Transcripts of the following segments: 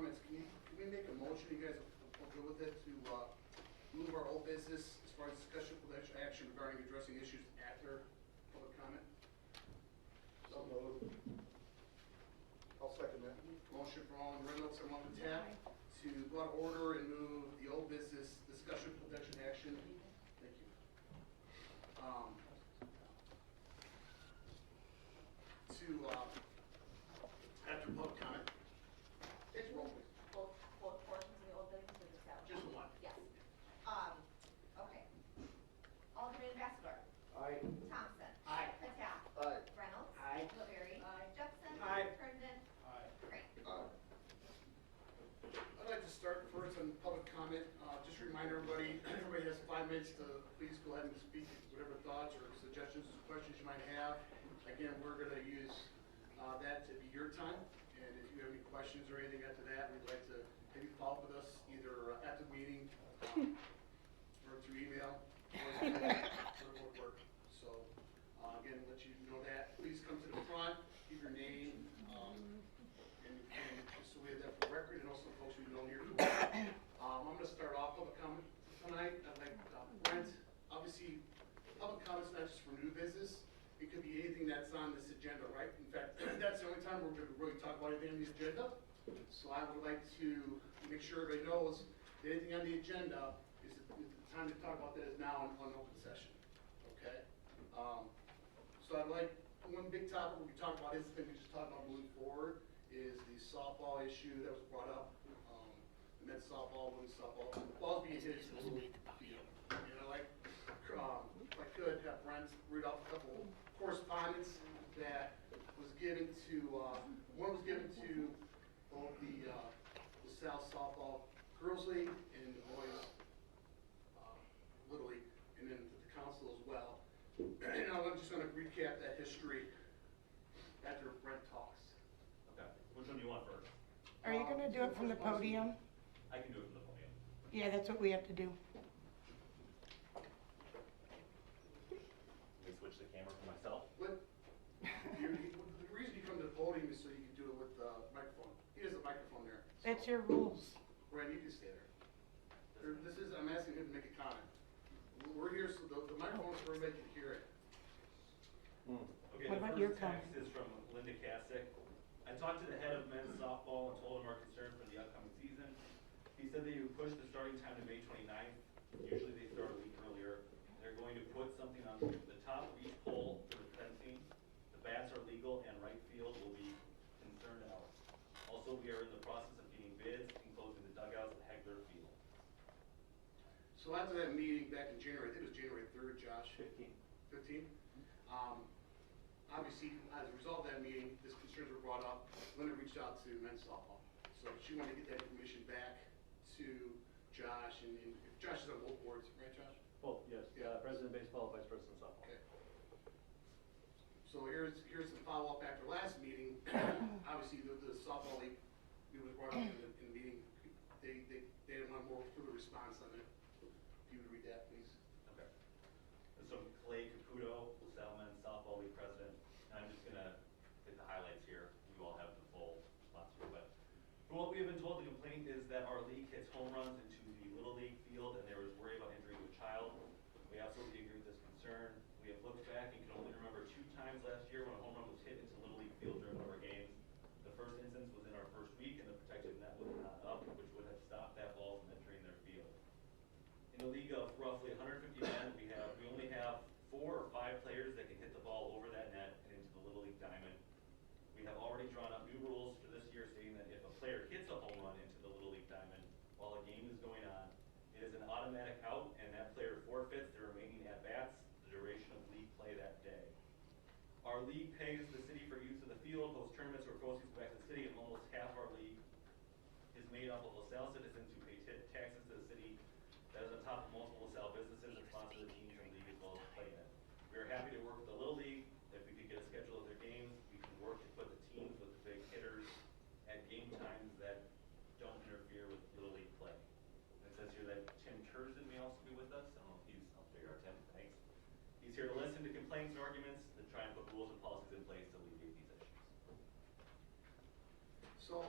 comments, can we make a motion, you guys are good with it, to move our old business as far as discussion with action regarding addressing issues after public comment? So moved. I'll second that. Motion from Alderman Reynolds and Alderman Tapp to go out of order and move the old business discussion protection action. Thank you. To after public comment. Take roll, please. Both portions of the old business or just that one? Just one. Yes. Okay. Alderman Vassler. Aye. Thompson. Aye. Attack. Aye. Reynolds. Aye. LaBerry. Aye. Jepson. Aye. Herndon. Aye. Frank. Aye. I'd like to start first on public comment. Just remind everybody, everybody has 5 minutes to please go ahead and speak whatever thoughts or suggestions or questions you might have. Again, we're going to use that to be your time. And if you have any questions or anything after that, we'd like to have you follow up with us either at the meeting or through email or work. So again, let you know that. Please come to the front, give your name, and just so we have that for the record, and also folks who don't hear. I'm going to start off public comment tonight. I'd like Brent, obviously, public comment's not just for new business. It could be anything that's on this agenda, right? In fact, that's the only time we're going to really talk about anything on the agenda. So I would like to make sure everybody knows that anything on the agenda is the time to talk about that is now on open session. Okay? So I'd like, one big topic we talked about is the thing we just talked about moving forward is the softball issue that was brought up. The men's softball, women's softball, balls being hit to the little field. You know, like, if I could have Brent read off a couple correspondence that was given to, one was given to both the LaSalle softball girls league and the boys little league, and then the council as well. And I'm just going to recap that history after Brent talks. Okay, which one do you want first? Are you going to do it from the podium? I can do it from the podium. Yeah, that's what we have to do. Let me switch the camera for myself. The reason you come to the podium is so you can do it with the microphone. He has a microphone there. That's your rules. Brent, you can stay there. I'm asking him to make a comment. We're here so the microphone is for everybody to hear it. Okay, What the about your first text is from Linda Kasick. I talked to the head of men's softball and told him our concern for the upcoming season. He said they would push the starting time to May 29th. Usually they start a week earlier. They're going to put something on the top of each pole for the fencing. The bats are legal and right field will be concerned out. Also, we are in the process of getting bids and closing the dugouts at Hegler Field. So after that meeting back in January, I think it was January 3rd, Josh? 15. 15? Obviously, as a result of that meeting, these concerns were brought up. Linda reached out to men's softball. So she wanted to get that information back to Josh, and Josh is on both boards, right, Josh? Both, yes. Yeah. President baseball, vice president softball. Okay. So here's the follow-up after last meeting. Obviously, the softball league, it was brought up in the meeting. They didn't want more further response on it. If you would read that, please. Okay. So Clay Caputo, LaSalle men's softball league president, and I'm just gonna hit the highlights here. You all have the full response here, but from what we have been told, the complaint is that our league hits home runs into the Little League field, and there was worry about injury to a child. We absolutely agree with this concern. We have looked back and can only remember 2 times last year when a home run was hit into Little League field during one of our games. The first instance was in our first week, and the protective net was not up, which would have stopped that ball from entering their field. In a league of roughly 150 men, we only have 4 or 5 players that can hit the ball over that net and into the Little League diamond. We have already drawn up new rules for this year stating that if a player hits a home run into the Little League diamond while a game is going on, it is an automatic out, and that player forfeits the remaining at-bats, the duration of league play that day. Our league pays the city for use of the field, hosts tournaments where proceeds go back to the city, and almost half our league is made up of LaSalle citizens who pay taxes to the city. That is on top of multiple LaSalle businesses that sponsor the teams and league as well as play in it. We are happy to work with the Little League. If we could get a schedule of their games, we can work to put the teams with the big hitters at game times that don't interfere with Little League play. It says here that Tim Curzon may also be with us. I don't know if he's up there. Tim, thanks. He's here to listen to complaints and arguments to try and put rules and policies in place to alleviate these issues. So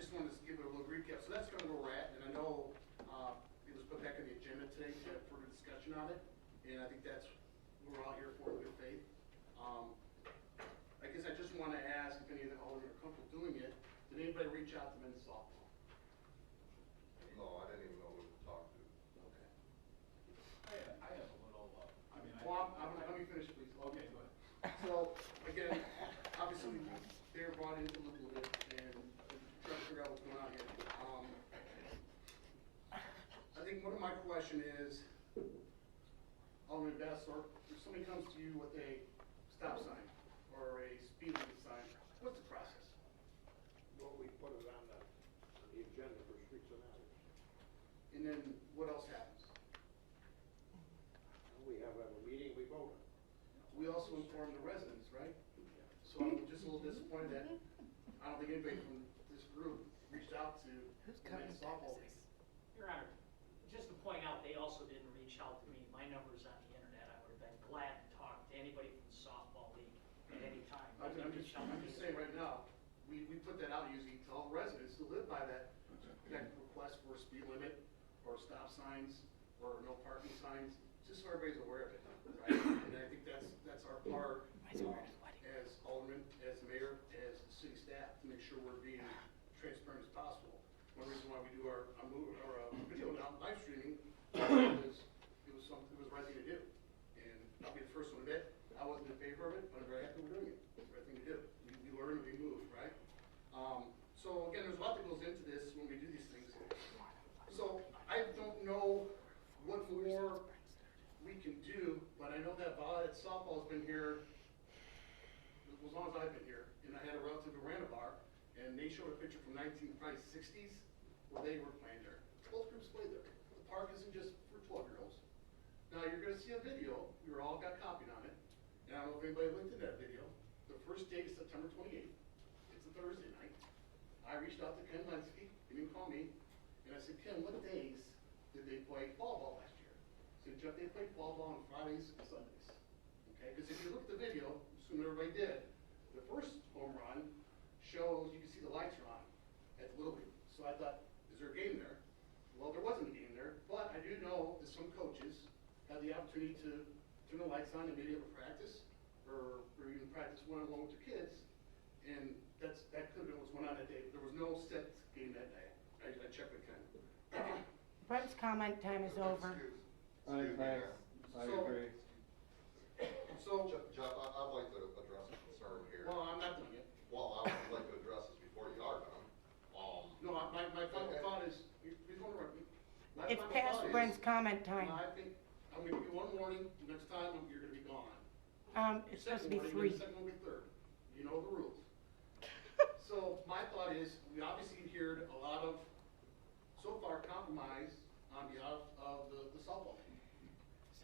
just wanted to give it a little recap. So that's kind of where we're at, and I know, it was put back on the agenda today to have further discussion on it, and I think that's what we're all here for, in good faith. I guess I just wanna ask if any of the aldermen are comfortable doing it. Did anybody reach out to men's softball? No, I didn't even know who to talk to. Okay. I have a little, Well, let me finish, please. Okay, go ahead. So, again, obviously, they were brought into the loop a bit, and trying to figure out what's going on here. I think one of my question is, Alderman Bassler, if somebody comes to you with a stop sign or a speed limit sign, what's the process? Well, we put it on the agenda for streets and alleys. And then what else happens? And we have a meeting, we vote. We also inform the residents, right? So I'm just a little disappointed that, I don't think anybody from this group reached out to Whose the comment men's time softball is team. this? Your Honor, just to point out, they also didn't reach out to me. My number's on the internet. I would have been glad to talk to anybody from the softball league at any time. I'm just saying right now, we put that out usually to all residents who live by that request for a speed limit or stop signs or no parking signs, just so everybody's aware of it, right? And I think that's our part, as aldermen, as mayor, as city staff, to make sure we're being transparent as possible. One reason why we do our video now, live streaming, is it was something, it was the right thing to do. And I'll be the first one to admit, I wasn't in favor of it, but I'm very happy we're doing it. It's the right thing to do. We learn and we move, right? So again, there's a lot that goes into this when we do these things. So I don't know what more we can do, but I know that violates softball's been here as long as I've been here, and I had a relative who ran a bar, and they showed a picture from 1960s where they were playing there. Both groups played there. The park isn't just for 12-year-olds. Now you're going to see a video. We all got copied on it, and I don't know if anybody looked at that video. The first date is September 28th. It's a Thursday night. I reached out to Ken Lensky. He didn't call me, and I said, Ken, what days did they play fall ball last year? I said, Jeff, they played fall ball on Fridays and Sundays. Okay, because if you look at the video, assume everybody did, the first home run shows, you can see the lights are on at the Little League. So I thought, is there a game there? Well, there wasn't a game there, but I do know that some coaches had the opportunity to turn the lights on and maybe have a practice, or even practice one-on-one with their kids, and that could have been what's going on that day. But there was no set game that day. I checked with Ken. Brent's comment time is over. Excuse me, Mayor. I So- agree. So, Jeff, I'd like to address a concern here. well, I'm not done yet. Well, I would like to address this before you are done. No, my final thought is, please don't interrupt me. My It's final past thought is, Brent's comment time. I think, I'm gonna give you one warning, next time, you're gonna be gone. It's supposed to be Second warning, 3. then the second will be third. You know the rules. So my thought is, we obviously heard a lot of, so far, compromise on behalf of the softball team.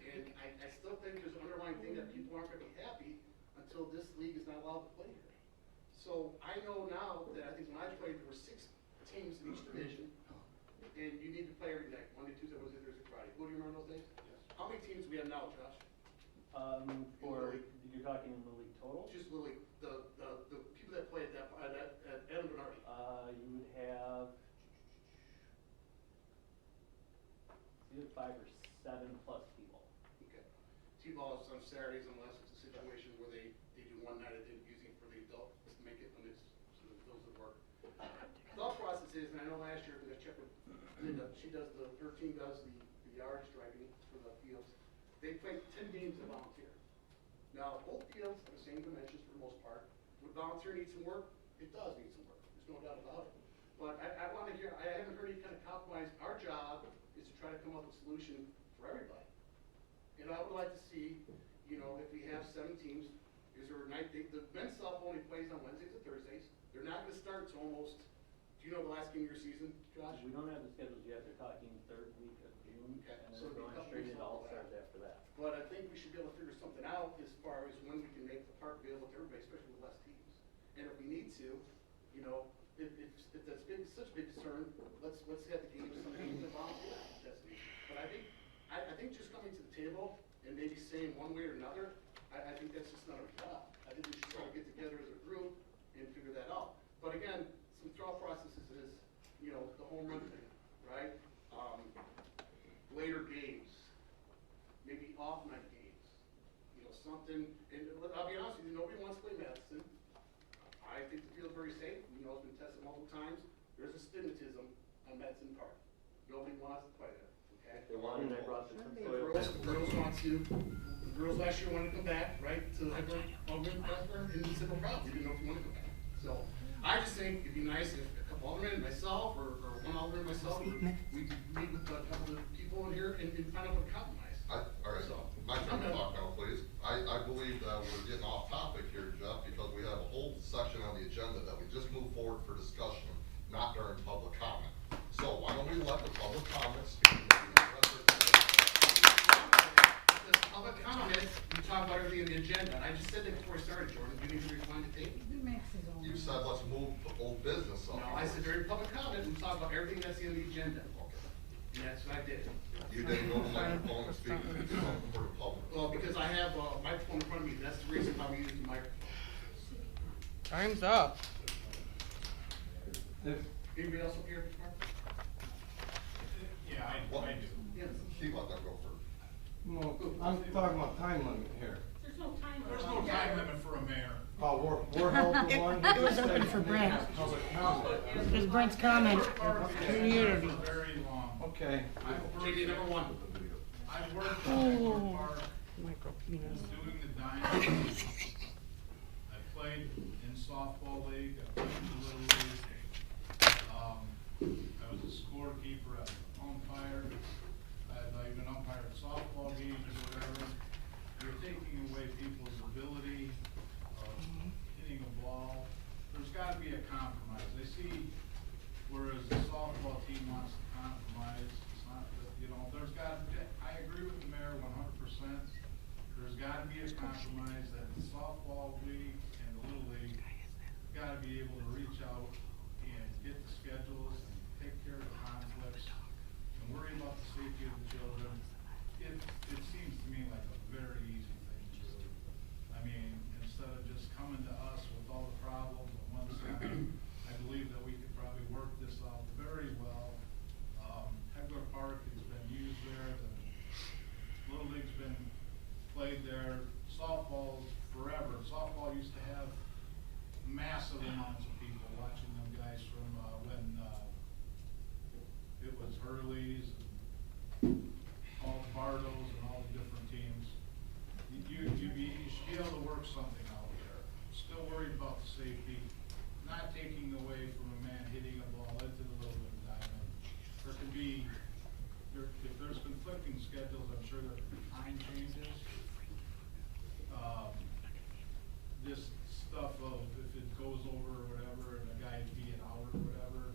And I still think there's an underlying thing that people aren't gonna be happy until this league is not allowed to play here. So I know now that I think when I played, there were 6 teams in each division, and you need to play every day, Monday, Tuesday, Wednesday, Thursday, Friday. Who do you remember those days? Yes. How many teams do we have now, Josh? You're talking in the league total? Just Lily, the people that play at Adam Bernardi. You would have either 5 or 7 plus people. Okay. T-ball is on Saturdays unless it's a situation where they do one night, they're using it for the adults to make it when it's, so that those that work. Thought process is, and I know last year, because I checked with Linda, her team does the yardage driving for the fields. They play 10 games of volunteer. Now, both fields have the same dimensions for the most part. Would volunteer need some work? It does need some work. There's no doubt about it. But I want to hear, I haven't heard any kind of compromise. Our job is to try to come up with a solution for everybody. And I would like to see, if we have 7 teams, is there a night, the men's softball only plays on Wednesdays and Thursdays. They're not going to start till almost, do you know the last game of your season, Josh? We don't have the schedules yet. They're talking 3rd week of June, Okay, and so then it'll be a going couple straight weeks into off All-Stars that. after that. But I think we should be able to figure something out as far as when we can make the park available to everybody, especially with less teams. And if we need to, if that's such a big concern, let's have the games, some games that volunteer, if that's the issue. But I think just coming to the table and maybe saying one way or another, I think that's just not our job. I think we should try to get together as a group and figure that out. But again, some thought processes is, you know, the home run thing, right? Later games, maybe off night games, you know, something, and I'll be honest with you, nobody wants to play Madison. I think the field's very safe, you know, it's been tested multiple times. There's a stigmatism on Madison Park. Nobody wants to play there, okay? They wanted, I brought the The soil. girls want to, the girls last year wanted to come back, right, to Hyper, Alderman Prosper, and we said, no problem, we didn't know if you wanted to come back. So, I just think it'd be nice if a couple aldermen, myself, or one alderman, myself, we could meet with a couple of people in here and find out what a compromise. All right, So, my turn to I'm done. talk now, please. I believe that we're getting off topic here, Jeff, because we have a whole section on the agenda that we just moved forward for discussion, not during public comment. So why don't we let the public comment speak? The public comment, we talk about everything in the agenda. I just said that before I started, Jordan. You need to rewind the tape? You said let's move the old business up. No, I said during public comment, we talk about everything that's in the agenda. And that's what I did. You didn't go to the microphone and speak for the public. Well, because I have a microphone in front of me. That's the reason why we use the microphone. Time's up. Anybody else up here? Mark? Yeah, I do. Yes. He let them go first. No, I'm talking about time limit here. There's no time. There's no time limit for a mayor. Oh, we're held to one. It was open for Brent. Public comment. It was Brent's comment. Community. Very long. Okay. JD number one. I've worked in Hyper Park, Micro penis. doing the diamond. I played in softball league, I played in the Little League. I was a scorekeeper, I was an umpire, I even umpired softball games or whatever. You're taking away people's ability of hitting a ball. There's gotta be a compromise. I see, whereas the softball team wants to compromise, it's not, you know, there's gotta be, I agree with the mayor 100%. There's gotta be a compromise that the softball league and the Little League gotta be able to reach out and get the schedules and take care of the conflicts and worry about the safety of the children. It seems to me like a very easy thing to do. I mean, instead of just coming to us with all the problems on one side, I believe that we could probably work this out very well. Hegler Park has been used there, the Little League's been played there, softball's forever. Softball used to have massive amounts of people watching them guys from, when, it was Hurley's and all the Bardos and all the different teams. You should be able to work something out there. Still worried about the safety, not taking away from a man hitting a ball into the Little League diamond. There could be, if there's conflicting schedules, I'm sure there could be time changes. This stuff of if it goes over or whatever and a guy being out or whatever,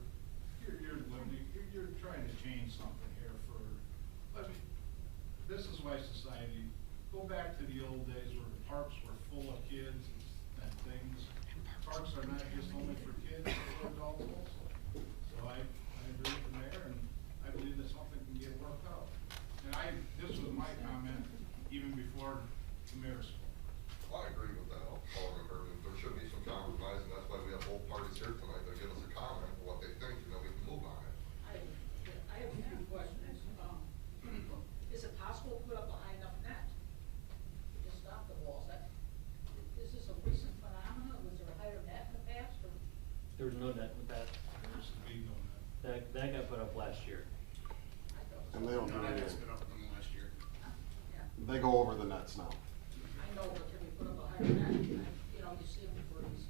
you're limiting, you're trying to change something here for, this is why society, go back to the old days where the parks were full of kids and things. Parks are not just only for kids, they're for adults also. So I agree with the mayor and I believe that something can get worked out. And this was my comment even before the mayor spoke. Well, I agree with that, Alderman Herman. There should be some compromise, and that's why we have both parties here tonight to give us a comment on what they think, and then we can move on it. I have a few questions. Is it possible to put up a high enough net to stop the balls? Is this a recent phenomenon? Was there a higher net in the past, or? There was no net with that. There used to be no net. That got put up last year. I thought it was- And they don't No, do that anything. has been up from last year. Yeah, They go over the nets now. I know, but can you put up a higher net? You know, you see them for these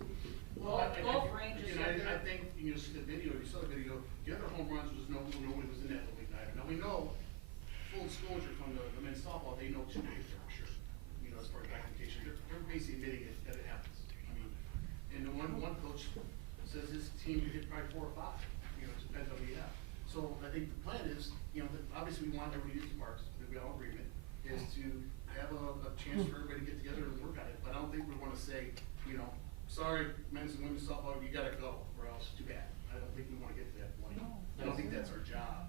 golf ranges. I think, you see the video, you saw the video, the other home runs was nobody was in that Little League diamond. Now, we know, full disclosure from the men's softball, they know two days for sure. You know, as far as documentation, they're basically admitting it, that it happens. I mean, and the one coach says his team could hit probably 4 or 5, you know, it depends on who you have. So I think the plan is, you know, that obviously we want everybody to use the parks, that we all agreement, is to have a chance for everybody to get together and work on it. But I don't think we wanna say, you know, sorry, men's and women's softball, you gotta go, or else too bad. I don't think we wanna get to that point. I don't think that's our job.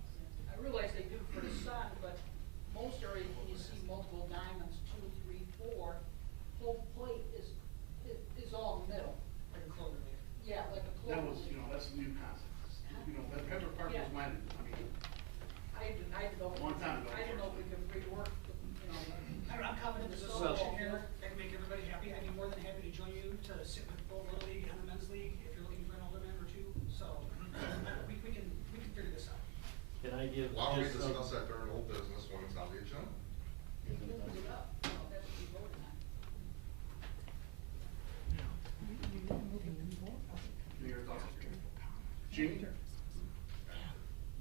I realize they do for the sun, but most areas, when you see multiple diamonds, 2, 3, 4, home plate is all in the middle. Like a clover leaf. Yeah, like a clover That leaf. was, you know, that's a new concept. You know, that Pepper why don't we discuss that during old business when it's on the agenda? If you move it up, you know, that's what we voted on. Any other thoughts? Jeannie?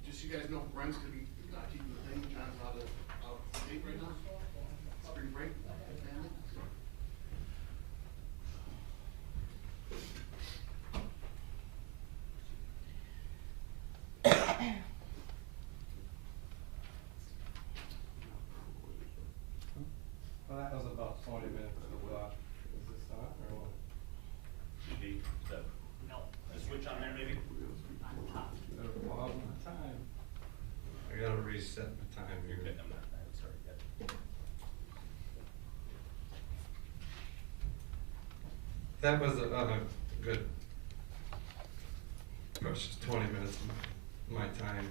Just so you guys know, Brent's gonna be keeping the thing, John's out of state right now. Spring break, family. Well, that was about 20 minutes of, is this on or what? Should be, a switch on there maybe? Better pause my time. I gotta reset my time here. Okay, I'm not, I'm sorry, yeah. That was a good, precious 20 minutes of my time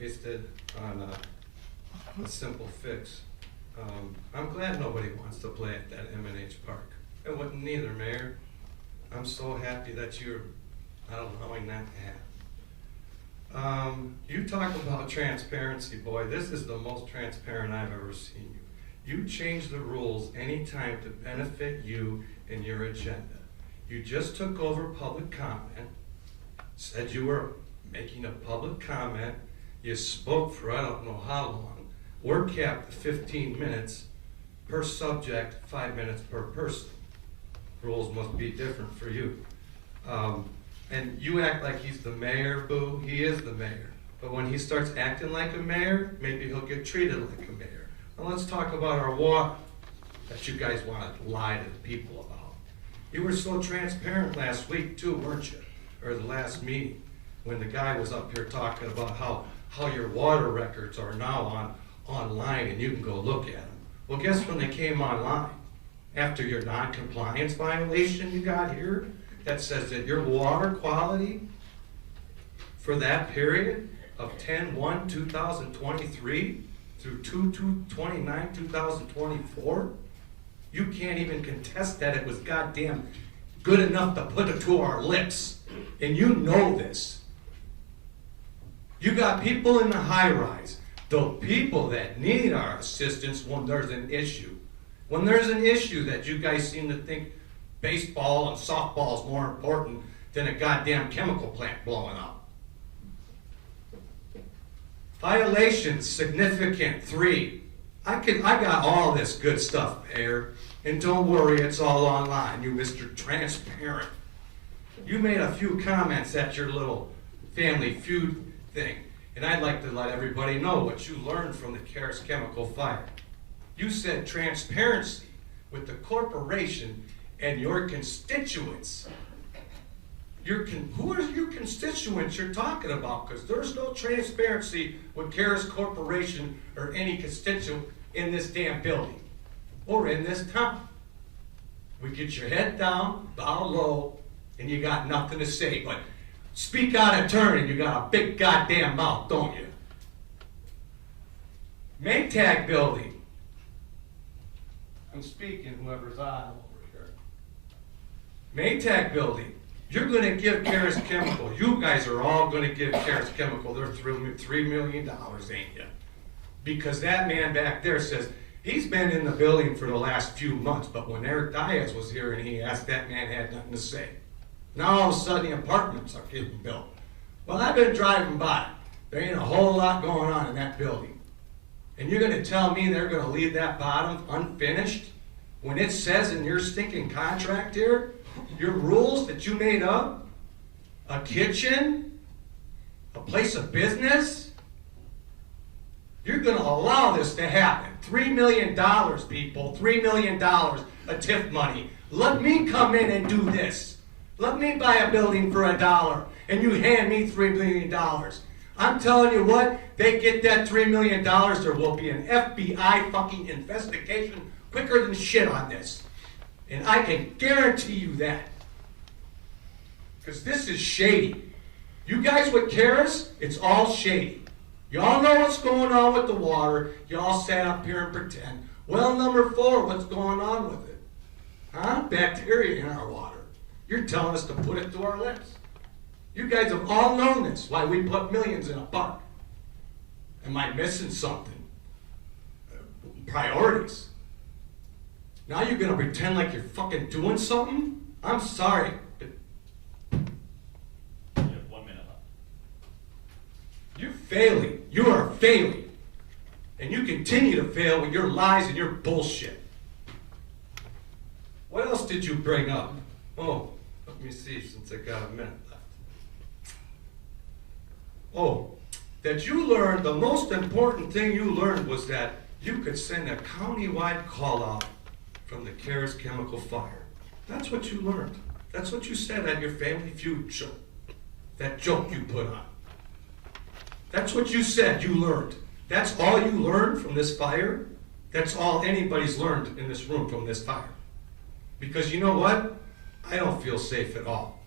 wasted on a simple fix. I'm glad nobody wants to play at that M&H Park. And wouldn't neither, Mayor. I'm so happy that you're not allowing that to happen. You talk about transparency, boy. This is the most transparent I've ever seen you. You change the rules anytime to benefit you and your agenda. You just took over public comment, said you were making a public comment. You spoke for I don't know how long. We're capped 15 minutes per subject, 5 minutes per person. Rules must be different for you. And you act like he's the mayor, boo. He is the mayor. But when he starts acting like a mayor, maybe he'll get treated like a mayor. Now let's talk about our water that you guys want to lie to the people about. You were so transparent last week too, weren't you? Or the last meeting, when the guy was up here talking about how your water records are now online and you can go look at them. Well, guess when they came online? After your non-compliance violation you got here that says that your water quality for that period of 10/1/2023 through 2/29/2024, you can't even contest that it was goddamn good enough to put it to our lips. And you know this. You got people in the high rise, the people that need our assistance when there's an issue. When there's an issue that you guys seem to think baseball and softball is more important than a goddamn chemical plant blowing up. Violations, significant, 3. I got all this good stuff, Mayor. And don't worry, it's all online, you Mr. Transparent. You made a few comments at your little family feud thing. And I'd like to let everybody know what you learned from the Karis chemical fire. You said transparency with the corporation and your constituents. Who are your constituents you're talking about? Because there's no transparency with Karis Corporation or any constituent in this damn building or in this town. We get your head down, bow low, and you got nothing to say, but speak out of turn and you got a big goddamn mouth, don't you? Maytag building. I'm speaking, whoever's on over here. Maytag building. You're going to give Karis Chemical, you guys are all going to give Karis Chemical their $3 million, ain't you? Because that man back there says, he's been in the building for the last few months, but when Eric Diaz was here and he asked, that man had nothing to say. Now all of a sudden the apartments are getting built. Well, I've been driving by. There ain't a whole lot going on in that building. And you're going to tell me they're going to leave that bottom unfinished when it says in your stinking contract here, your rules that you made up, a kitchen, a place of business, you're going to allow this to happen. $3 million, people, $3 million of TIF money. Let me come in and do this. Let me buy a building for $1 and you hand me $3 million. I'm telling you what, they get that $3 million, there will be an FBI fucking investigation quicker than shit on this. And I can guarantee you that. Because this is shady. You guys with Karis, it's all shady. Y'all know what's going on with the water. Y'all sat up here and pretend. Well, number 4, what's going on with it? Huh? Bacteria in our water. You're telling us to put it to our lips. You guys have all known this, why we put millions in a park. Am I missing something? Priorities. Now you're gonna pretend like you're fucking doing something? I'm sorry. You have 1 minute left. You're failing. You are failing. And you continue to fail with your lies and your bullshit. What else did you bring up? Oh, let me see, since I got a minute left. Oh, that you learned, the most important thing you learned was that you could send a county-wide call-out from the Caris chemical fire. That's what you learned. That's what you said at your Family Feud show. That joke you put on. That's what you said you learned. That's all you learned from this fire? That's all anybody's learned in this room from this fire. Because you know what? I don't feel safe at all.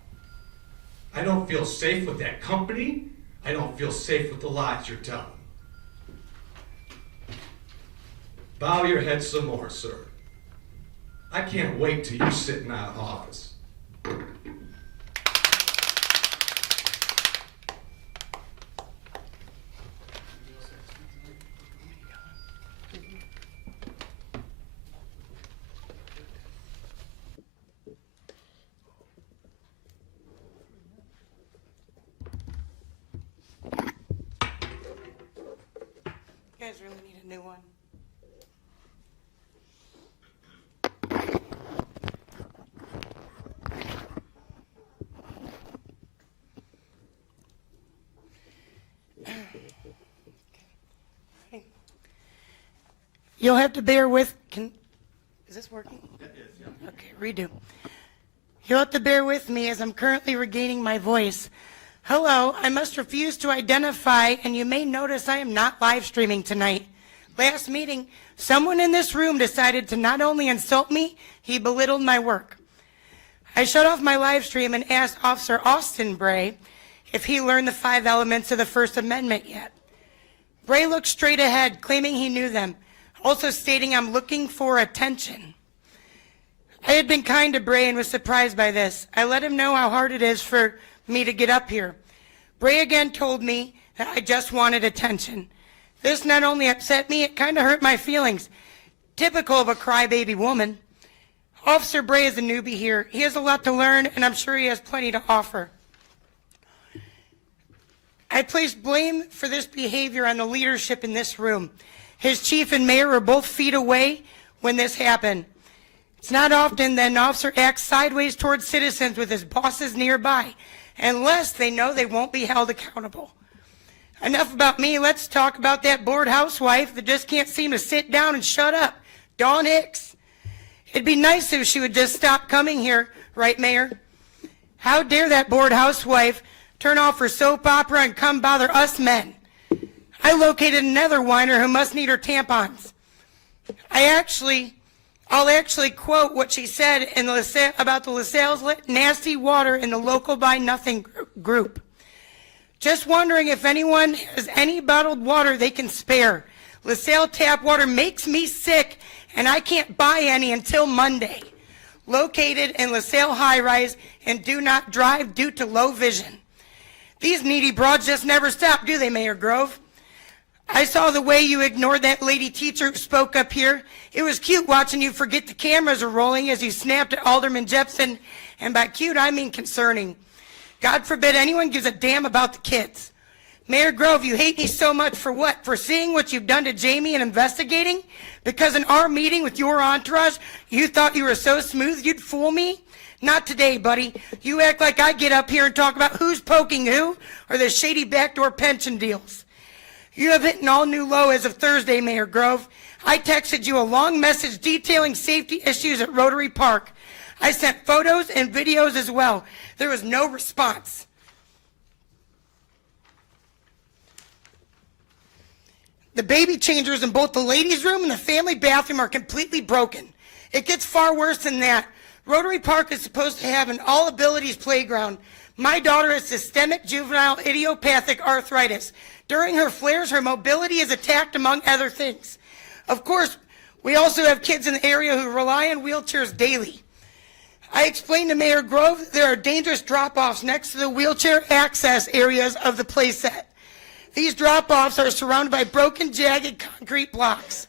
I don't feel safe with that company. I don't feel safe with the lies you're telling. Bow your head some more, sir. I can't wait till you sit in that office. You guys really need a new one. You'll have to bear with, is this working? Okay, redo. You'll have to bear with me as I'm currently regaining my voice. Hello, I must refuse to identify, and you may notice I am not live streaming tonight. Last meeting, someone in this room decided to not only insult me, he belittled my work. I shut off my live stream and asked Officer Austin Bray if he learned the 5 elements of the First Amendment yet. Bray looked straight ahead, claiming he knew them, also stating I'm looking for attention. I had been kind to Bray and was surprised by this. I let him know how hard it is for me to get up here. Bray again told me that I just wanted attention. This not only upset me, it kind of hurt my feelings. Typical of a crybaby woman. Officer Bray is a newbie here. He has a lot to learn, and I'm sure he has plenty to offer. I place blame for this behavior on the leadership in this room. His chief and mayor were both feet away when this happened. It's not often that an officer acts sideways towards citizens with his bosses nearby, unless they know they won't be held accountable. Enough about me. Let's talk about that bored housewife that just can't seem to sit down and shut up, Dawn Hicks. It'd be nice if she would just stop coming here, right, Mayor? How dare that bored housewife turn off her soap opera and come bother us men? I located another whiner who must need her tampons. I'll actually quote what she said in about the LaSalle's nasty water in the local Buy Nothing group. Just wondering if anyone has any bottled water they can spare. LaSalle tap water makes me sick, and I can't buy any until Monday. Located in LaSalle High Rise and do not drive due to low vision. These needy broads just never stop, do they, Mayor Grove? I saw the way you ignored that lady teacher who spoke up here. It was cute watching you forget the cameras are rolling as you snapped at Alderman Jepson. And by cute, I mean concerning. God forbid anyone gives a damn about the kids. Mayor Grove, you hate me so much for what? For seeing what you've done to Jamie and investigating? Because in our meeting with your entourage, you thought you were so smooth you'd fool me? Not today, buddy. You act like I get up here and talk about who's poking who or the shady backdoor pension deals. You have hit an all-new low as of Thursday, Mayor Grove. I texted you a long message detailing safety issues at Rotary Park. I sent photos and videos as well. There was no response. The baby changers in both the ladies' room and the family bathroom are completely broken. It gets far worse than that. Rotary Park is supposed to have an all-abilities playground. My daughter has systemic juvenile idiopathic arthritis. During her flares, her mobility is attacked, among other things. Of course, we also have kids in the area who rely on wheelchairs daily. I explained to Mayor Grove there are dangerous drop-offs next to the wheelchair access areas of the playset. These drop-offs are surrounded by broken, jagged concrete blocks.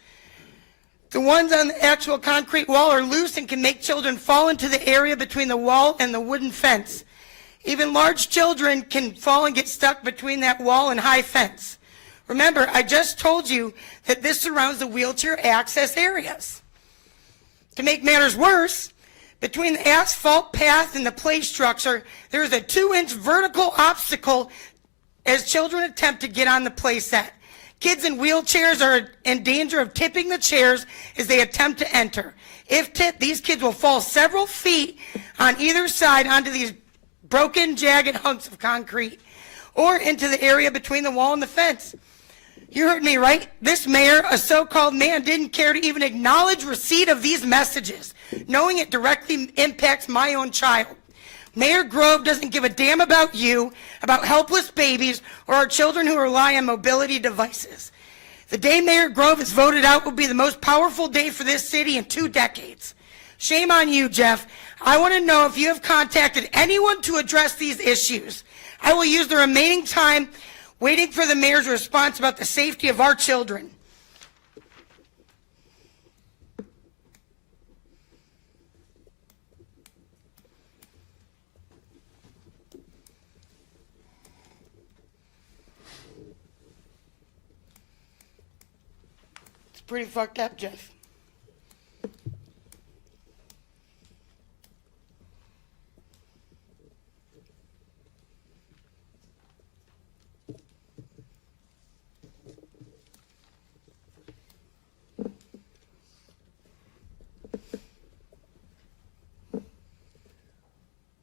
The ones on the actual concrete wall are loose and can make children fall into the area between the wall and the wooden fence. Even large children can fall and get stuck between that wall and high fence. Remember, I just told you that this surrounds the wheelchair access areas. To make matters worse, between the asphalt path and the play structure, there is a 2-inch vertical obstacle as children attempt to get on the play set. Kids in wheelchairs are in danger of tipping the chairs as they attempt to enter. If tipped, these kids will fall several feet on either side onto these broken, jagged hunks of concrete or into the area between the wall and the fence. You heard me, right? This mayor, a so-called man, didn't care to even acknowledge receipt of these messages, knowing it directly impacts my own child. Mayor Grove doesn't give a damn about you, about helpless babies, or our children who rely on mobility devices. The day Mayor Grove is voted out will be the most powerful day for this city in 2 decades. Shame on you, Jeff. I want to know if you have contacted anyone to address these issues. I will use the remaining time waiting for the mayor's response about the safety of our children. It's pretty fucked up, Jeff.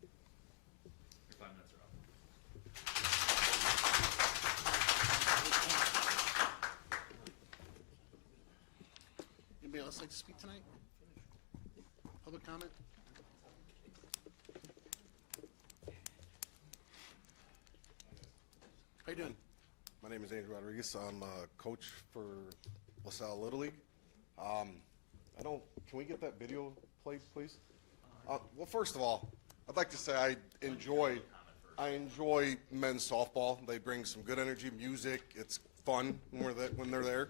Your 5 minutes are up. Anybody else like to speak tonight? Public comment? How you doing? My name is Andrew Rodriguez. I'm a coach for LaSalle Little League. Can we get that video played, please? Well, first of all, I'd like to say I enjoy men's softball. They bring some good energy, music. It's fun when they're there.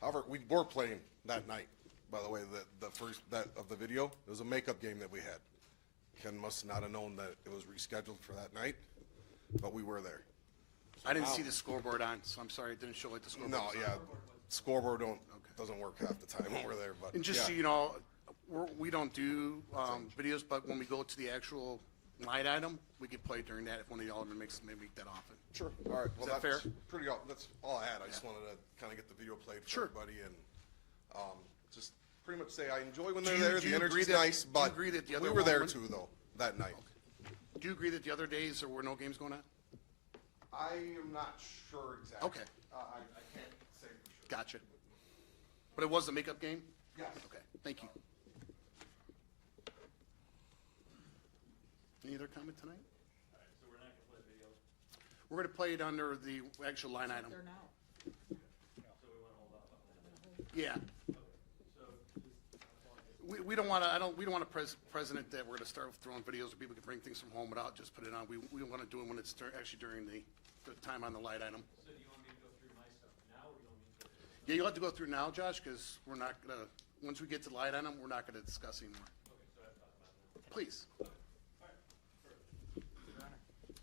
However, we were playing that night. By the way, the first of the video, it was a makeup game that we had. Ken must not have known that it was rescheduled for that night, but we were there. I didn't see the scoreboard on, so I'm sorry it didn't show like the scoreboard. No, yeah, scoreboard doesn't work half the time when we're there, but And just so yeah. you know, we don't do videos, but when we go to the actual line item, we can play during that if one of the aldermen makes that often. Sure. All right. Well, that fair? That's all I had. I just wanted to kind of get the video played for Sure. everybody and just pretty much say I enjoy when Do they're you- there. do The you agree energy's that- nice, do you but agree that the we other were there aldermen- too, though, that night. Do you agree that the other days there were no games going on? I am not sure exactly. Okay. I can't say for sure. Gotcha. But it was a makeup game? Yes. Okay, thank you. Any other comment tonight? So we're not gonna play the video. We're gonna play it under the actual line item. There now. So we wanna hold off on that. Yeah. We don't wanna, we don't want a president that we're gonna start throwing videos where people can bring things from home without just put it on. We wanna do it when it's actually during the time on the light item. So do you want me to go through my stuff now, or you want me to go through? Yeah, you'll have to go through now, Josh, because we're not gonna, once we get to light item, we're not gonna discuss anymore. Okay, so I have to talk about that. Please.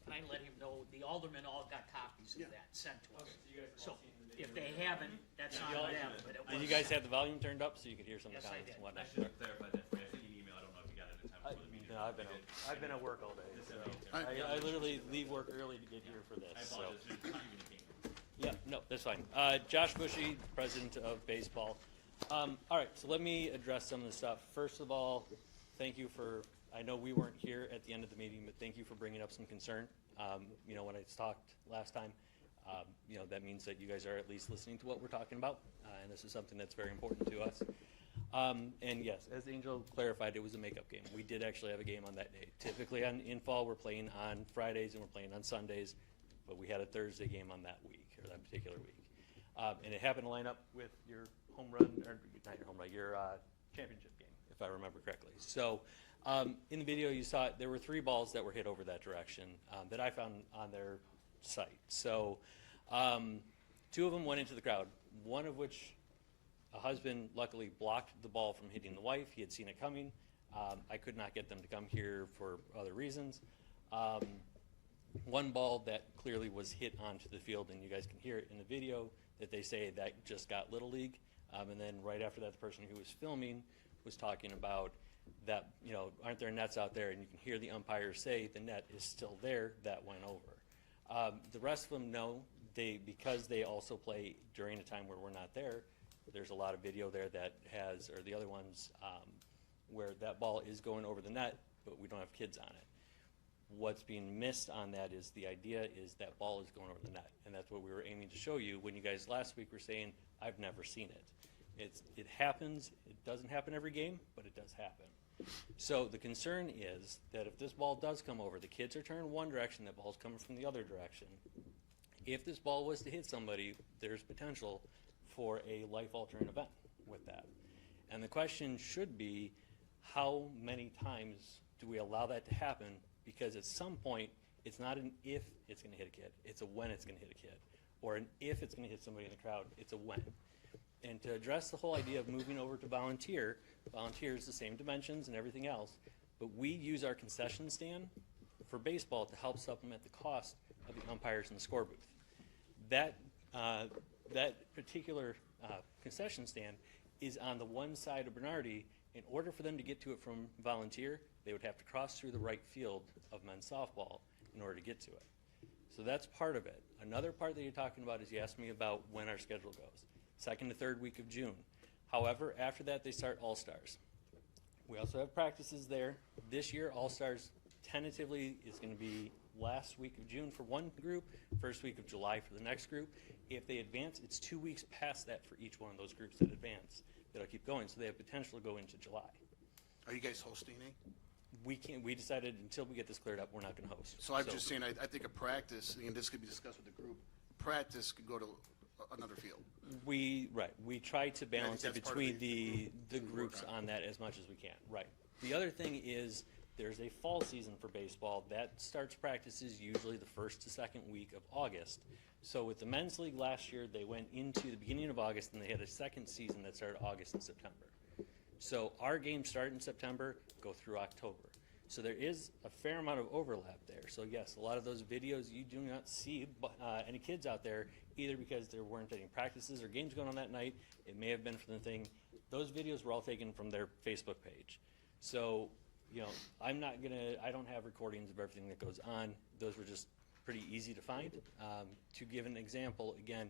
Can I let him know, the aldermen all got copies of Yeah. that sent to us. Okay, so you guys have So all seen the video. if they haven't, that's on them, but it was. Did you guys have the volume turned up so you could hear some of the Yes, I comments did. and whatnot? I should have clarified that for you. I sent you an email. I don't know if you got it in time before the meeting. No, I've been at work all day, so I- I literally leave work early to get here for this, I so. apologize. It's not even a game. Yeah, no, that's fine. Josh Bushy, president of baseball. All right, so let me address some of the stuff. First of all, thank you for, I know we weren't here at the end of the meeting, but thank you for bringing up some concern. When I talked last time, that means that you guys are at least listening to what we're talking about, and this is something that's very important to us. And yes, as Angel clarified, it was a makeup game. We did actually have a game on that day. Typically in fall, we're playing on Fridays and we're playing on Sundays, but we had a Thursday game on that week, or that particular week. And it happened to line up with your home run, or not your home run, your championship game, if I remember correctly. So in the video you saw, there were 3 balls that were hit over that direction that I found on there site. So, two of them went into the crowd, one of which a husband luckily blocked the ball from hitting the wife. He had seen it coming. I could not get them to come here for other reasons. One ball that clearly was hit onto the field, and you guys can hear it in the video, that they say that just got Little League. And then right after that, the person who was filming was talking about that, you know, aren't there nets out there? And you can hear the umpire say the net is still there, that went over. The rest of them know, because they also play during a time where we're not there. There's a lot of video there that has, or the other ones, where that ball is going over the net, but we don't have kids on it. What's being missed on that is the idea is that ball is going over the net, and that's what we were aiming to show you when you guys last week were saying, I've never seen it. It happens. It doesn't happen every game, but it does happen. So the concern is that if this ball does come over, the kids are turning one direction, that ball's coming from the other direction. If this ball was to hit somebody, there's potential for a life-altering event with that. And the question should be, how many times do we allow that to happen? Because at some point, it's not an if it's going to hit a kid, it's a when it's going to hit a kid. Or an if it's going to hit somebody in the crowd, it's a when. And to address the whole idea of moving over to volunteer is the same dimensions and everything else, but we use our concession stand for baseball to help supplement the cost of the umpires in the score booth. That particular concession stand is on the one side of Bernardi. In order for them to get to it from volunteer, they would have to cross through the right field of men's softball in order to get to it. So that's part of it. Another part that you're talking about is you asked me about when our schedule goes. Second to third week of June. However, after that, they start All-Stars. We also have practices there. This year, All-Stars tentatively is going to be last week of June for one group, first week of July for the next group. If they advance, it's 2 weeks past that for each one of those groups that advance. That'll keep going, so they have potential to go into July. Are you guys hosting any? We decided until we get this cleared up, we're not going to host. So I'm just saying, I think a practice, and this could be discussed with the group, practice could go to another field. We try to balance it that's part of between the the groups on that as much as we can, right. The other thing is, there's a fall season for baseball. That starts practices usually the first to second week of August. So with the men's league last year, they went into the beginning of August, and they had a second season that started August and September. So our games start in September, go through October. So there is a fair amount of overlap there. So yes, a lot of those videos you do not see any kids out there, either because there weren't any practices or games going on that night. It may have been from the thing. Those videos were all taken from their Facebook page. So, you know, I don't have recordings of everything that goes on. Those were just pretty easy to find. To give an example, again,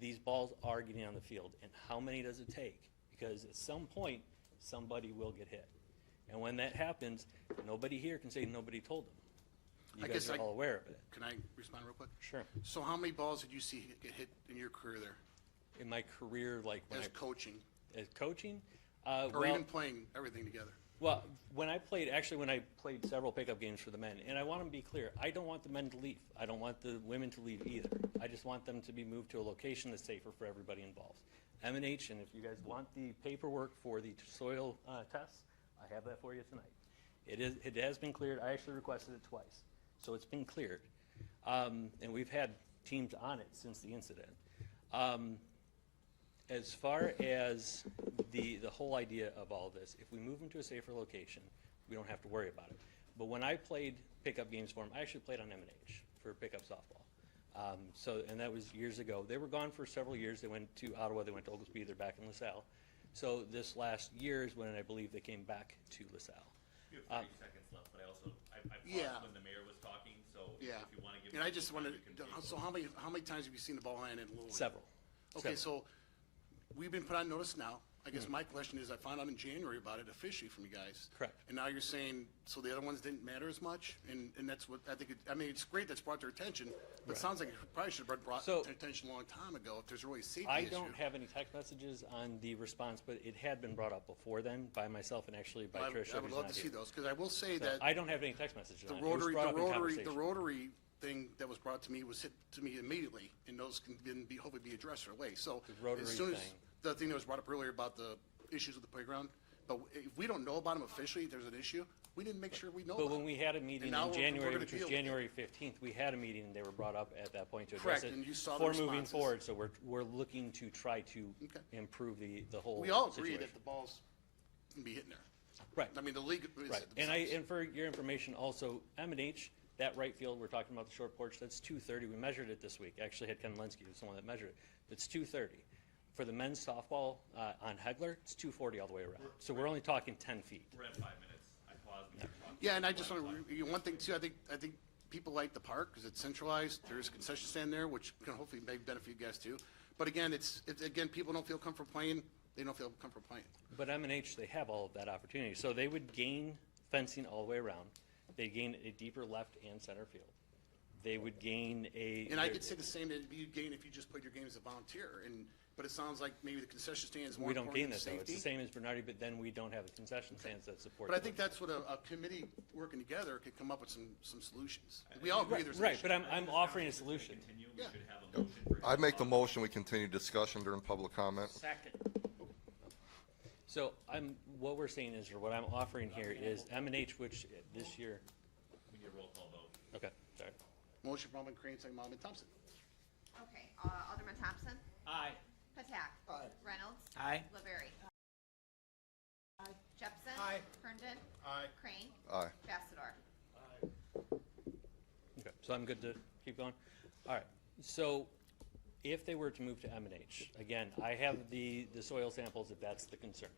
these balls are getting on the field. And how many does it take? Because at some point, somebody will get hit. And when that happens, nobody here can say nobody told them. You guys are all aware of it. Can I respond real quick? Sure. So how many balls did you see get hit in your career there? In my career, like when As coaching? as coaching, Or even playing everything together? well, when I played several pickup games for the men, and I want to be clear, I don't want the men to leave. I don't want the women to leave either. I just want them to be moved to a location that's safer for everybody involved. M&H, and if you guys want the paperwork for the soil tests, I have that for you tonight. It has been cleared. I actually requested it twice, so it's been cleared. And we've had teams on it since the incident. As far as the whole idea of all this, if we move them to a safer location, we don't have to worry about it. But when I played pickup games for them, I actually played on M&H for pickup softball. And that was years ago. They were gone for several years. They went to Ottawa, they went to Oglesby, they're back in LaSalle. So this last year is when I believe they came back to LaSalle. You have 30 seconds left, but I paused Yeah. when the mayor was talking, so Yeah. if you want to give. And I me just some wanted, time, you can so how many times have you seen the ball land in Little League? Several. Okay, Several. so we've been put on notice now. I guess my question is, I found out in January about it officially from you guys. Correct. And now you're saying, so the other ones didn't matter as much? And that's what, I think, it's great that's brought their attention, but it sounds like it probably should have brought So- their attention a long time ago if there's really a safety I issue. don't have any text messages on the response, but it had been brought up before then by myself and actually by I Tricia. I would who's love not to here. see those, because I will say So that I don't have any text messages the on it. It was rotary, brought up in the conversation. rotary thing that was brought to me was hit to me immediately, and those can then be, hopefully be addressed right away. So The rotary as soon as, thing. the thing that was brought up earlier about the issues with the playground, but if we don't know about them officially, there's an issue, We didn't make sure we know But about when it. we had a meeting now in we're January, gonna which was deal with it. January 15th, we had a meeting and they were brought up at that point to address Correct, it and you saw the for moving responses. forward. So we're looking to try to Okay. improve the whole We all agree situation. that the balls can be hitting there. Right. I mean, the league is Right, it themselves. and for your information also, M&H, that right field, we're talking about the short porch, that's 230. We measured it this week. Actually had Ken Lenski, who's the one that measured it. It's 230. For the men's softball on Hegler, it's 240 all the way around. So we're only talking 10 feet. We're at 5 minutes. I paused and talked. Yeah, and I just want to, one thing too, I think people like the park because it's centralized. There's a concession stand there, which can hopefully maybe benefit you guys too. But again, again, people don't feel comfortable playing. They don't feel comfortable playing. But M&H, they have all of that opportunity. So they would gain fencing all the way around. They'd gain a deeper left and center field. They would gain a. And I could say the same that you'd gain if you just played your game as a volunteer. But it sounds like maybe the concession stand is more We don't important gain than that though. It's safety. the same as Bernardi, but then we don't have the concession stands that support. But I the think that's what a committee working together could come up with some solutions. We all agree there's an Right, issue. but I'm offering a solution. Continue, we Yeah. should have a motion for. I make the motion, we continue discussion during public comment. Second. So what we're saying is, or what I'm offering here is M&H, which this year, We need a roll call vote. okay, sorry. Motion from Alderman Crane, second by Alderman Thompson. Okay, Alderman Thompson, Aye. Patak. Aye. Reynolds. Aye. LaBerry. Jepson. Aye. Herndon. Aye. Crane. Aye. Bassador. Okay, so I'm good to keep going? All right, so if they were to move to M&H, again, I have the soil samples if that's the concern.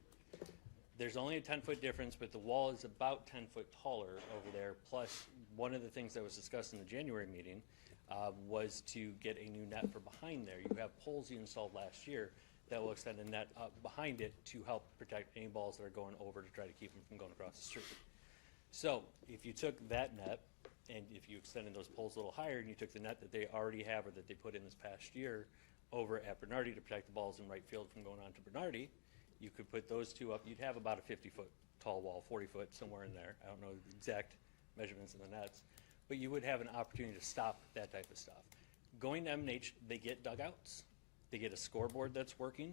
There's only a 10-foot difference, but the wall is about 10 foot taller over there. Plus, one of the things that was discussed in the January meeting was to get a new net for behind there. You have poles you installed last year that will extend a net up behind it to help protect any balls that are going over to try to keep them from going across the street. So if you took that net and if you extended those poles a little higher and you took the net that they already have or that they put in this past year over at Bernardi to protect the balls in right field from going on to Bernardi, you could put those two up. You'd have about a 50-foot tall wall, 40-foot, somewhere in there. I don't know the exact measurements of the nets. But you would have an opportunity to stop that type of stuff. Going to M&H, they get dugouts. They get a scoreboard that's working.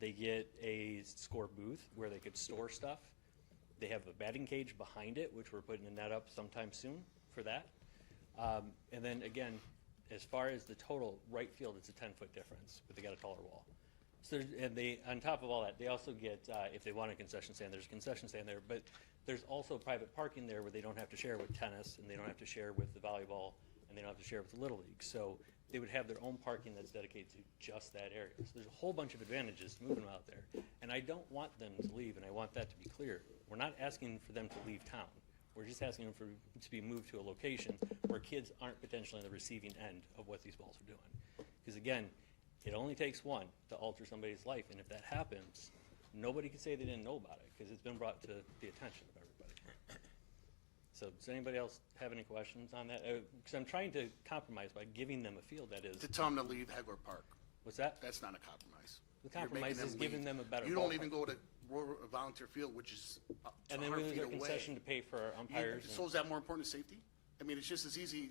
They get a score booth where they could store stuff. They have a batting cage behind it, which we're putting a net up sometime soon for that. And then again, as far as the total right field, it's a 10-foot difference, but they got a taller wall. So and they, on top of all that, they also get, if they want a concession stand, there's a concession stand there, but there's also private parking there where they don't have to share with tennis, and they don't have to share with the volleyball, and they don't have to share with the Little League. So they would have their own parking that's dedicated to just that area. So there's a whole bunch of advantages to moving them out there. And I don't want them to leave, and I want that to be clear. We're not asking for them to leave town. We're just asking them to be moved to a location where kids aren't potentially on the receiving end of what these balls are doing. Because again, it only takes one to alter somebody's life, and if that happens, nobody can say they didn't know about it, because it's been brought to the attention of everybody. So does anybody else have any questions on that? Because I'm trying to compromise by giving them a field that is, To tell them to leave Hegler Park. what's that? That's not a compromise. The You're making compromise is giving leave. them a better You don't ballpark. even go to a volunteer field, which is And then we 100 lose feet our away. concession to pay for our umpires. So is that more important than safety? I mean, it's just as easy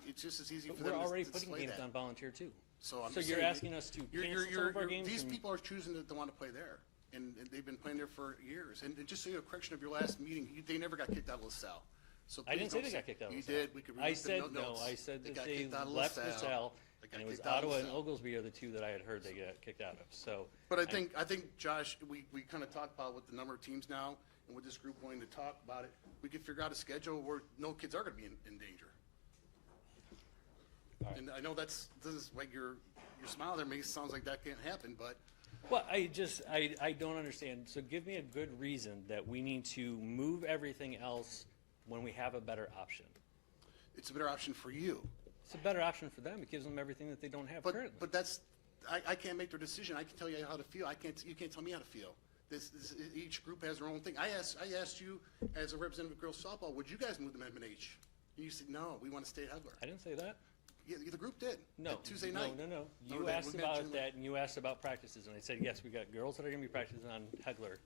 for But them we're already to putting display games that. on volunteer too. So I'm So just you're saying, asking us to you're- cancel some of our games? These and- people are choosing to want to play there, and they've been playing there for years. And just so you have a correction of your last meeting, they never got kicked out of LaSalle. So I didn't please say don't they got kicked out of You LaSalle. did. We could I read the said no. notes. I said that got they kicked out of left LaSalle. LaSalle, They got and it was kicked out of Ottawa and LaSalle. Oglesby are the two that I had heard they got kicked out of. So, But I think, Josh, we kind of talked about with the number of teams now, and with this group wanting to talk about it, we could figure out a schedule where no kids are going to be in danger. All right. And I know this is like your smile there makes it sounds like that can't happen, but well, I don't understand. So give me a good reason that we need to move everything else when we have a better option. it's a better option for you. It's a better option for them. It gives them everything that they don't have currently. But that's, I can't make their decision. I can tell you how to feel. You can't tell me how to feel. Each group has their own thing. I asked you as a representative of girls softball, would you guys move to M&H? And you said, no, we want to stay at Hegler. I didn't say that. Yeah, the group did. No. That Tuesday night. No. No, You they asked mentioned about that, and you asked about practices, and I said, yes, we got girls that are going to be practicing on Hegler,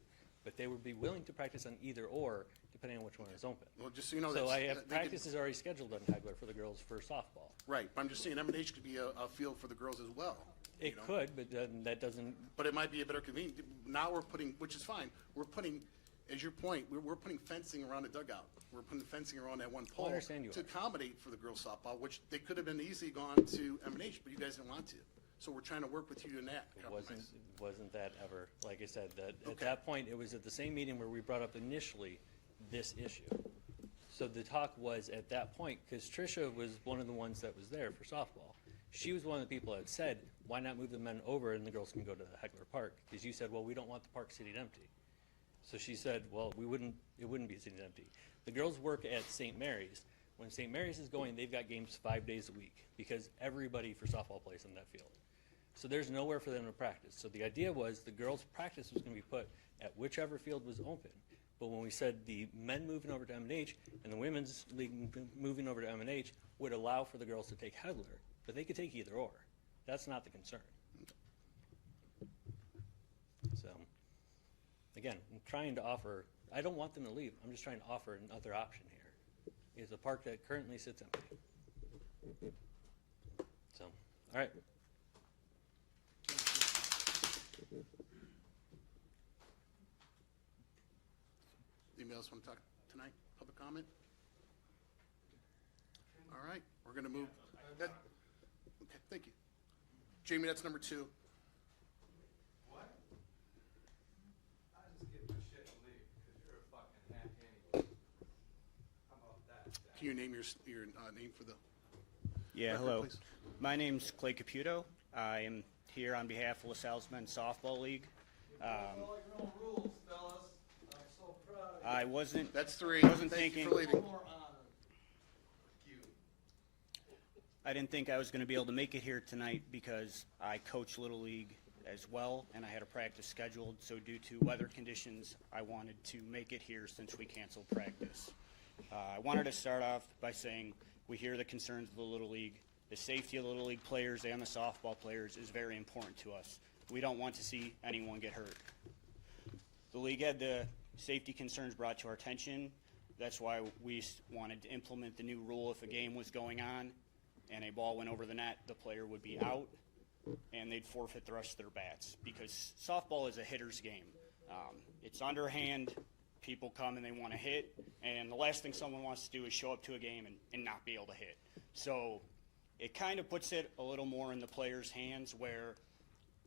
but they would be willing to practice on either or, depending on which one is open. Well, just so you know, So that's- I have they could- practices already scheduled on Hegler for the girls for softball. Right, but I'm just saying M&H could be a field for the girls as well. It could, but then that doesn't, But it might be a better convenience. Now we're putting, which is fine, we're putting, as your point, we're putting fencing around the dugout. we're putting fencing around that one pole understand you to are. accommodate for the girls softball, which they could have been easily gone to M&H, but you guys didn't want to. So we're trying to work with you in that It compromise. wasn't that ever, like I said, that, at Okay. that point, it was at the same meeting where we brought up initially this issue. So the talk was at that point, because Tricia was one of the ones that was there for softball. She was one of the people that said, why not move the men over and the girls can go to Heckler Park? Because you said, well, we don't want the park sitting empty. So she said, well, it wouldn't be sitting empty. The girls work at St. Mary's. When St. Mary's is going, they've got games 5 days a week because everybody for softball plays on that field. So there's nowhere for them to practice. So the idea was the girls' practice was going to be put at whichever field was open. But when we said the men moving over to M&H and the women's league moving over to M&H would allow for the girls to take Heckler, but they could take either or. That's not the concern. So, again, I'm trying to offer, I don't want them to leave. I'm just trying to offer another option here. Is a park that currently sits empty. So, all right. Anybody else want to talk tonight? Public comment? All right, we're going to move. Okay, thank you. Jamie, that's number 2. What? I'll just get my shit and leave, because you're a fucking hack anyway. How about that? Can you name your name for the Yeah, record, hello. please? My name's Clay Caputo. I am here on behalf of LaSalle's Men's Softball League. Follow your own rules, fellas. I'm so proud of you. I wasn't That's 3. Wasn't Thank you thinking- for leaving. More honor. Fuck you. I didn't think I was going to be able to make it here tonight because I coach Little League as well, and I had a practice scheduled. So due to weather conditions, I wanted to make it here since we canceled practice. I wanted to start off by saying we hear the concerns of the Little League. The safety of Little League players and the softball players is very important to us. We don't want to see anyone get hurt. The league had the safety concerns brought to our attention. That's why we wanted to implement the new rule. If a game was going on and a ball went over the net, the player would be out and they'd forfeit the rest of their bats, because softball is a hitter's game. It's underhand. People come and they want to hit, and the last thing someone wants to do is show up to a game and not be able to hit. So it kind of puts it a little more in the players' hands, where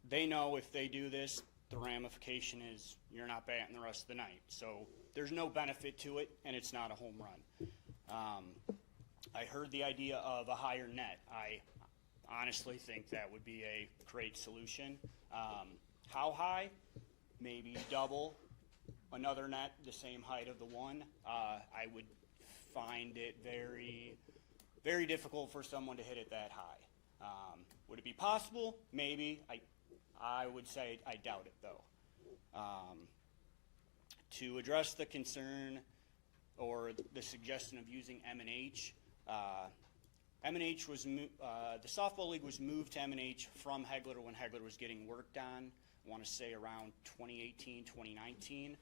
they know if they do this, the ramification is you're not batting the rest of the night. So there's no benefit to it, and it's not a home run. I heard the idea of a higher net. I honestly think that would be a great solution. How high? Maybe double another net the same height of the one. I would find it very, very difficult for someone to hit it that high. Would it be possible? Maybe. I would say I doubt it, though. To address the concern or the suggestion of using M&H, M&H was the softball league was moved to M&H from Hegler when Hegler was getting worked on. I want to say around 2018, 2019.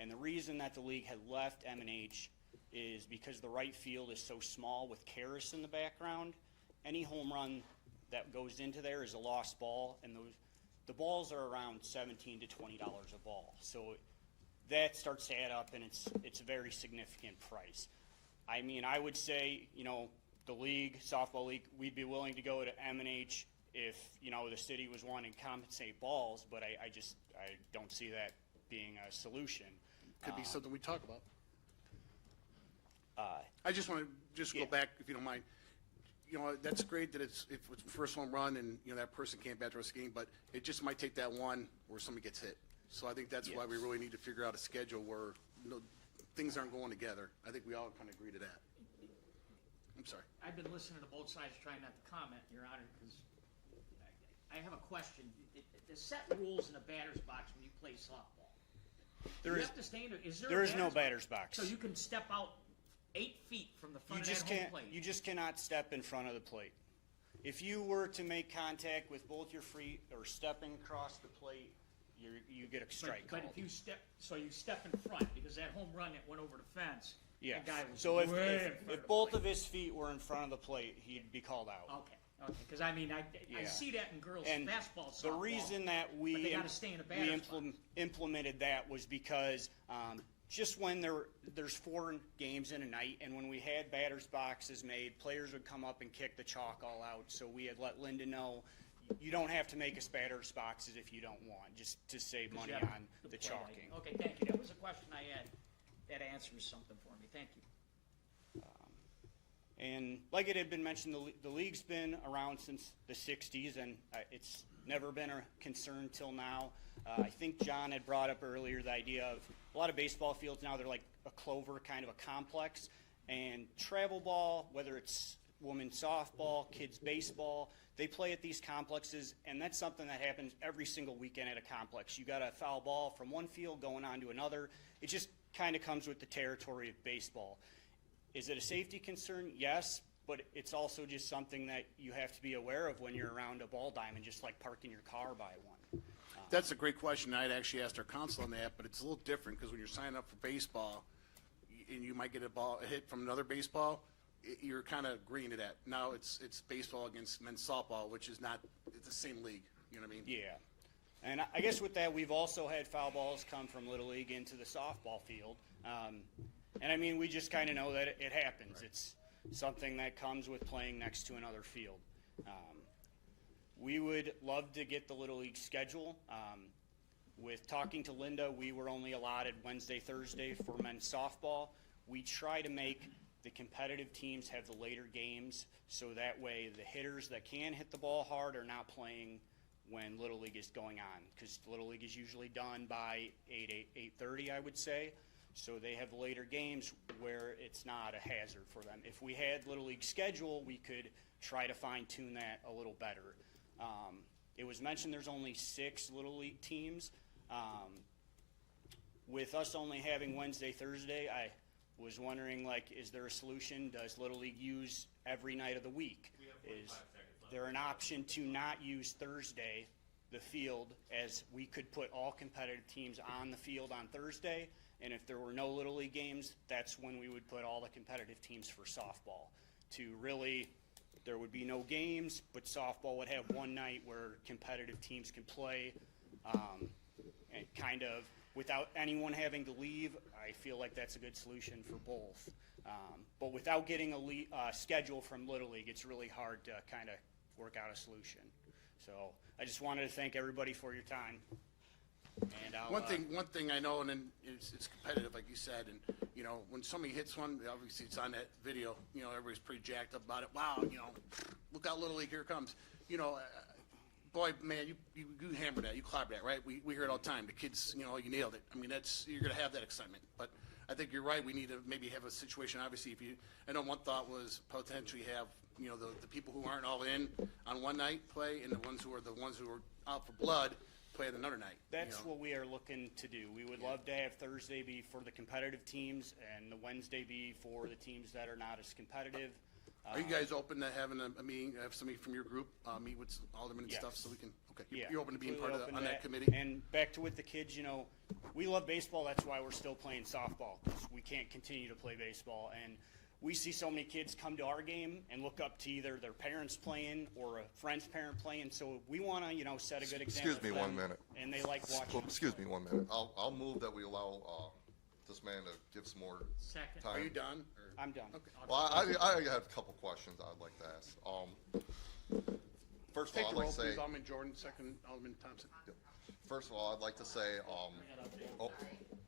And the reason that the league had left M&H is because the right field is so small with Karras in the background. Any home run that goes into there is a lost ball, and the balls are around $17 to $20 a ball. So that starts to add up, and it's a very significant price. I mean, I would say, the league, softball league, we'd be willing to go to M&H if, the city was wanting to compensate balls, but I don't see that being a solution. Could be something we talk about. I just want to go back, if you don't mind. That's great that if it's first home run and, that person can't bat the rest of the game, but it just might take that one where somebody gets hit. So I think that's why we really need to figure out a schedule where, things aren't going together. I think we all kind of agree to that. I'm sorry. I've been listening to both sides, trying not to comment, Your Honor, because I have a question. The set rules in a batter's box when you play softball. There you have to stay in it. there is no batter's box. So you can step out 8 feet from the front of that home plate. You just cannot step in front of the plate. If you were to make contact with both your feet or stepping across the plate, you get a strike But called. if you step in front, because that home run that went over the fence, Yeah. that guy was So way in front if of the both plate. of his feet were in front of the plate, he'd be called out. Okay, because I Yeah. see that in girls' And fastball, softball. the reason that but they we gotta stay in a batter's box. implemented that was because just when there's 4 games in a night, and when we had batters boxes made, players would come up and kick the chalk all out. So we had let Linda know, you don't have to make us batters boxes if you don't want, just to save money Yeah, on the play night. chalking. Okay, thank you. That was a question I had. That answers something for me. Thank you. And like it had been mentioned, the league's been around since the 60s, and it's never been a concern till now. I think John had brought up earlier the idea of a lot of baseball fields now, they're like a clover, kind of a complex. And travel ball, whether it's women's softball, kids baseball, they play at these complexes, and that's something that happens every single weekend at a complex. You got a foul ball from one field going on to another. It just kind of comes with the territory of baseball. Is it a safety concern? Yes, but it's also just something that you have to be aware of when you're around a ball diamond, just like parking your car by one. That's a great question. I'd actually asked our counsel on that, but it's a little different because when you're signing up for baseball, and you might get a hit from another baseball, you're kind of agreeing to that. Now it's baseball against men's softball, which is not, it's the same league. You know what I mean? Yeah. And I guess with that, we've also had foul balls come from Little League into the softball field. And I mean, we just kind of know that it happens. Right. It's something that comes with playing next to another field. We would love to get the Little League schedule. With talking to Linda, we were only allotted Wednesday, Thursday for men's softball. We try to make the competitive teams have the later games, so that way the hitters that can hit the ball hard are not playing when Little League is going on, because Little League is usually done by 8:30, I would say. So they have later games where it's not a hazard for them. If we had Little League schedule, we could try to fine-tune that a little better. It was mentioned there's only 6 Little League teams. With us only having Wednesday, Thursday, I was wondering, like, is there a solution? Does Little League use every night of the week? Is there an option to not use Thursday, the field, as we could put all competitive teams on the field on Thursday? And if there were no Little League games, that's when we would put all the competitive teams for softball. To really, there would be no games, but softball would have one night where competitive teams can play, and kind of without anyone having to leave. I feel like that's a good solution for both. But without getting a schedule from Little League, it's really hard to kind of work out a solution. So I just wanted to thank everybody for your time. And One thing I know, and then it's competitive, like you said, and you know, when somebody hits one, obviously it's on that video. You know, everybody's pretty jacked up about it. Wow, you know, look out, Little League, here it comes. You know, boy, man, you hammered that, you clobbered that, right? We hear it all the time. The kids, you know, you nailed it. I mean, you're gonna have that excitement. But I think you're right. We need to maybe have a situation. Obviously, I know one thought was potentially have, you know, the people who aren't all in on one night play, and the ones who are out for blood play at another night. That's what we are looking to do. We would love to have Thursday be for the competitive teams and the Wednesday be for the teams that are not as competitive. Are you guys open to having a meeting, have somebody from your group meet with aldermen and stuff, so we can, okay, Yeah, you're open to being part of completely on open to that committee? And back to with the kids, you know, we love baseball. That's why we're still playing softball, because we can't continue to play baseball. And we see so many kids come to our game and look up to either their parents playing or a friend's parent playing. So we want to, you know, set a good example. Excuse me for them, 1 minute. And they like watching. Excuse me 1 minute. I'll move that we allow this man to give some more Second. time. Are you done? or- I'm done. Okay. Well, I have a couple questions I'd like to ask. First of Take all, the I'd roll, like to say, please, Alderman Jordan, second, Alderman Thompson. first of all, I'd like to say, oh,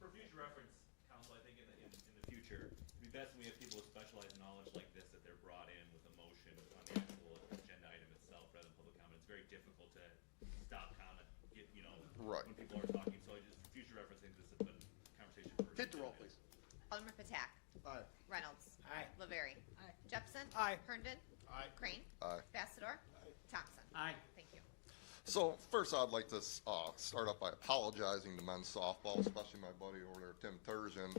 For future reference, council, I think in the future, it'd be best when we have people with specialized knowledge like this, that they're brought in with a motion on the actual agenda item itself rather than public comment. It's very difficult to stop comment, you know, Right. when people are talking. So just for future reference, I think this has been a conversation for. Hit the roll, please. Alderman Patak. Aye. Reynolds. Aye. Laverie. Aye. Jepson. Aye. Herndon. Aye. Crane. Aye. Bassador. Thompson. Aye. Thank you. so first I'd like to start off by apologizing to men's softball, especially my buddy over there, Tim Turgeon,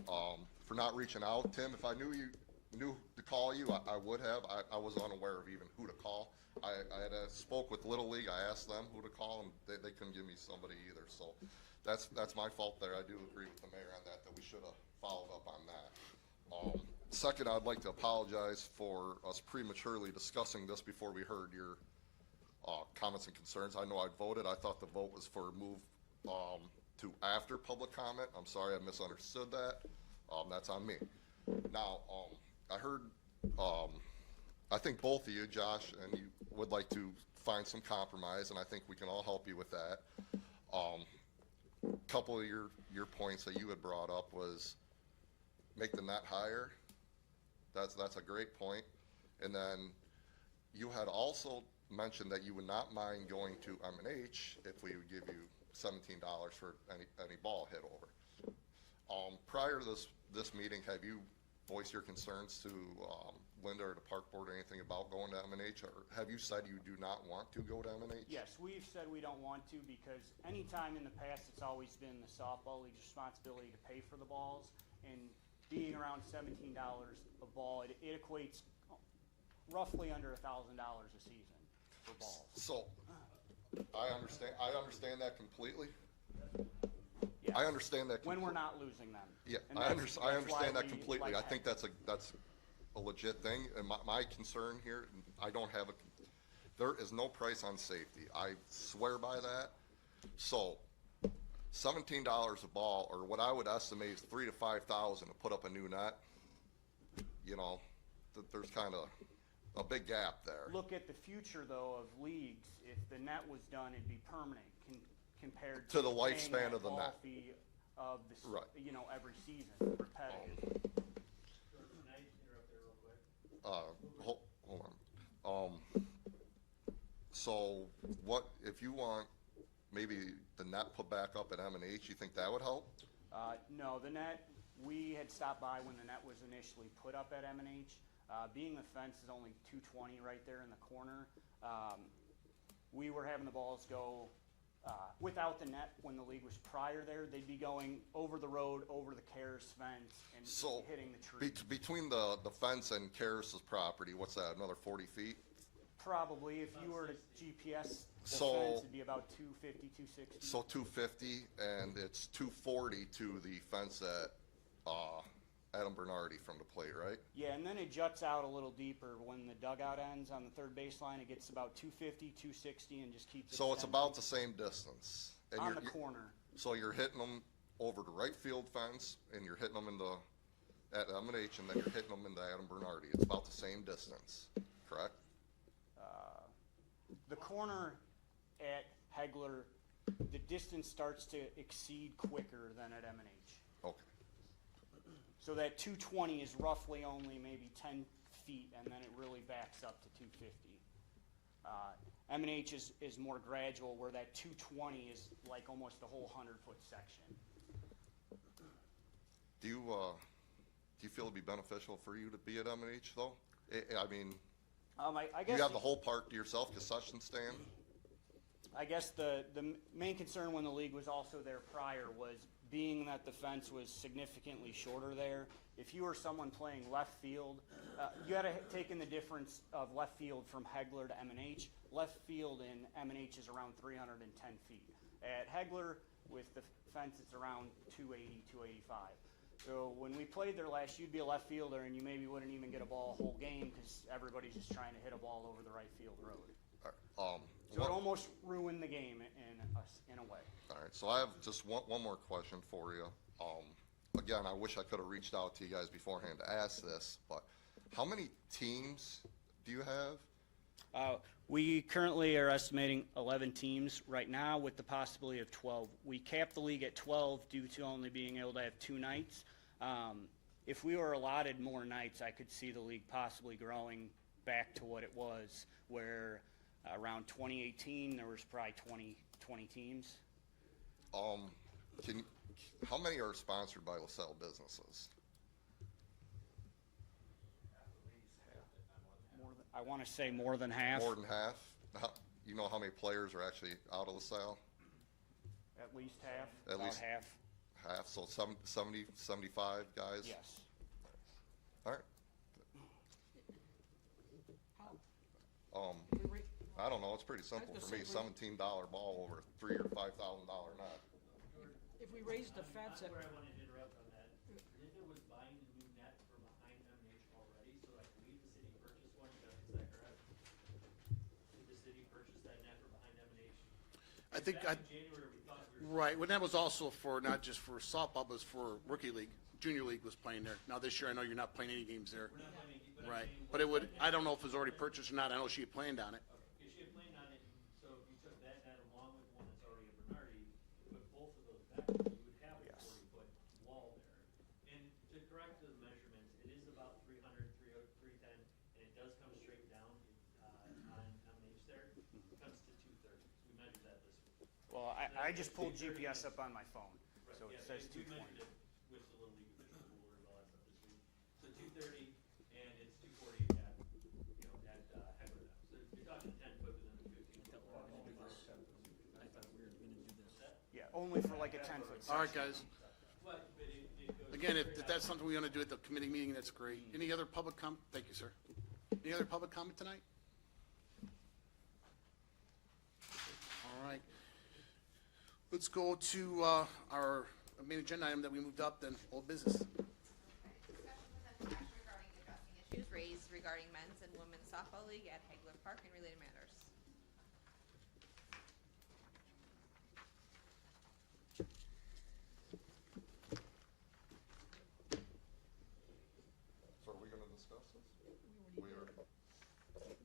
for not reaching out. Tim, if I knew to call you, I would have. I was unaware of even who to call. I had spoke with Little League. I asked them who to call, and they couldn't give me somebody either. So that's my fault there. I do agree with the mayor on that we should have followed up on that. Second, I'd like to apologize for us prematurely discussing this before we heard your comments and concerns. I know I voted. I thought the vote was for move to after public comment. I'm sorry, I misunderstood that. That's on me. Now, I heard, I think both of you, Josh, and you would like to find some compromise, and I think we can all help you with that. Couple of your points that you had brought up was make the net higher. That's a great point. And then you had also mentioned that you would not mind going to M&H if we would give you $17 for any ball hit over. Prior to this meeting, have you voiced your concerns to Linda or the park board or anything about going to M&H, or have you said you do not want to go to M&H? Yes, we've said we don't want to because anytime in the past, it's always been the softball league's responsibility to pay for the balls, and being around $17 a ball, it equates roughly under $1,000 a season for balls. So, I understand that completely. Yes. I understand that. When we're not losing them. Yeah, And I that's understand why that we completely. like I think that's a legit thing, and my concern here, I don't have there is no price on safety. I swear by that. So, $17 a ball, or what I would estimate is $3,000 to $5,000 to put up a new net. You know, there's kind of a big gap there. Look at the future, though, of leagues. If the net was done, it'd be permanent compared To the paying lifespan that of the ball net. fee of the, Right. every season, repetitive. Can I interrupt there real quick? Hold on. So what, if you want maybe the net put back up at M&H, you think that would help? No, the net, we had stopped by when the net was initially put up at M&H. Being the fence is only 220 right there in the corner, we were having the balls go without the net when the league was prior there. They'd be going over the road, over the Cares fence, and So hitting the tree. between the fence and Karras' property, what's that, another 40 feet? Probably, if you were to GPS the So- fence, it'd be about 250, 260. So 250, and it's 240 to the fence at Adam Bernardi from the plate, right? Yeah, and then it juts out a little deeper. When the dugout ends on the third baseline, it gets about 250, 260, and just keeps So it's extending about the same distance. And on you're- the corner. So you're hitting them over the right field fence, and you're hitting them at M&H, and then you're hitting them into Adam Bernardi. It's about the same distance, correct? The corner at Hegler, the distance starts to exceed quicker than at M&H. Okay. So that 220 is roughly only maybe 10 feet, and then it really backs up to 250. M&H is more gradual, where that 220 is like almost the whole 100-foot section. Do you feel it'd be beneficial for you to be at M&H though? I mean, I you guess have the whole park to yourself, concession stand? I guess the main concern when the league was also there prior was being that the fence was significantly shorter there. If you were someone playing left field, you got to take in the difference of left field from Hegler to M&H. Left field in M&H is around 310 feet. At Hegler, with the fence, it's around 280, 285. So when we played there last, you'd be a left fielder and you maybe wouldn't even get a ball a whole game because everybody's just trying to hit a ball over the right field road. So it almost ruined the game in a way. All right, so I have just one more question for you. Again, I wish I could have reached out to you guys beforehand to ask this, but how many teams do you have? We currently are estimating 11 teams right now with the possibility of 12. We capped the league at 12 due to only being able to have 2 nights. If we were allotted more nights, I could see the league possibly growing back to what it was, where around 2018 there was probably 20 teams. How many are sponsored by LaSalle businesses? I want to say more than half. More than half? You know how many players are actually out of LaSalle? At least half. At about least half. Half, so 70, 75 guys? Yes. All right. How? I don't know, it's pretty simple for me, $17 ball over $3,000 or $5,000 net. If we raise the fence at, Where I wanted to interrupt on that, Linda was buying the new net from behind M&H already, so I believe the city purchased one, is that correct? Did the city purchase that net from behind M&H? I think, Back in January, we thought we Right, well, that was also for, not just for softball, but it was for rookie league. Junior league was playing there. Now, this year, I know you're not playing any games there. We're not playing any, but I'm Right, saying but it would, I don't know if it was already purchased or not. I know she had planned on it. Okay, she had planned on it, and so if you took that net along with one that's already at Bernardi, put both of those back, you would have a Yes. 40-foot wall there. And to correct the measurements, it is about 300, 310, and it does come straight down, on the edge there. It comes to 230, so we measured that this week. Well, I just pulled GPS up on my phone, Right, so it yeah, says we 220. measured it with the Little League official ruler and all that stuff this week. So 230, and it's 240 at, Heckler now. So you're talking 10 foot within the 15. Yeah, only for like a 10-foot section. All right, guys. But it goes. Again, if straight that's out. something we want to do at the committee meeting, that's great. Any other public thank you, sir. Any other public comment tonight? All right. Let's go to our main agenda item that we moved up, then old business. Discussion potential action regarding addressing issues raised regarding men's and women's softball league at Hagler Park and related matters. So are we gonna discuss this? We are.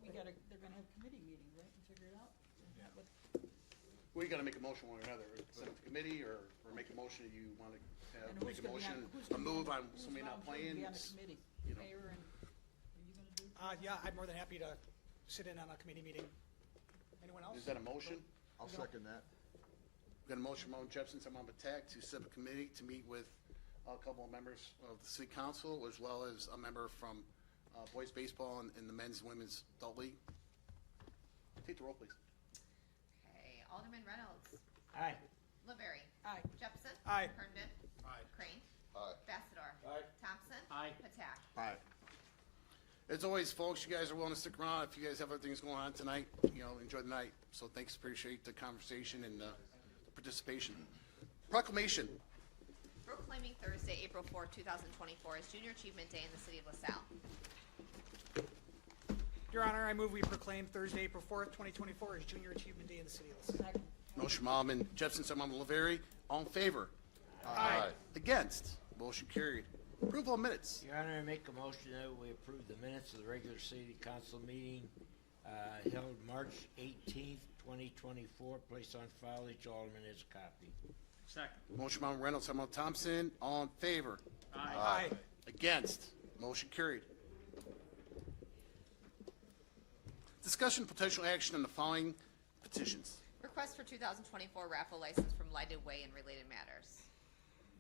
They're gonna have committee meeting, right, and figure it out? We gotta make a motion one or another, send it to committee or make a motion that you want to have, And make who's a gonna be motion, who's a gonna be move on who's somebody not volunteering playing. to be on the it's, committee? you know. Mayor, and are you gonna do? Yeah, I'm more than happy to sit in on a committee meeting. Anyone else? Is that a motion? I'll second that. We've got a motion from Jefferson, some on Patak to set up a committee to meet with a couple of members of the city council, as well as a member from boys baseball and the men's and women's adult league. Take the roll, please. Okay, Alderman Reynolds. Aye. LaVerry. Aye. Jefferson. Aye. Herndon. Aye. Crane. Aye. Bassador. Aye. Thompson. Aye. Patak. Aye. As always, folks, you guys are willing to stick around. If you guys have other things going on tonight, enjoy the night. So thanks, appreciate the conversation and the participation. Proclamation. Proclaiming Thursday, April 4th, 2024 as Junior Achievement Day in the City of LaSalle. Your Honor, I move we proclaim Thursday, April 4th, 2024 as Junior Achievement Day in the City of LaSalle. Second. Motion from Alderman Jefferson, second from Alderman LaVerry. All in favor? Aye. Against? Motion carried. Approval of minutes. Your Honor, I make a motion that we approve the minutes of the regular city council meeting held March 18th, 2024, placed on file. Each alderman is a copy. Second. Motion from Alderman Reynolds, second from Thompson. All in favor? Aye. Against? Motion carried. Discussion potential action on the following petitions. Request for 2024 raffle license from Lighted Way and related matters.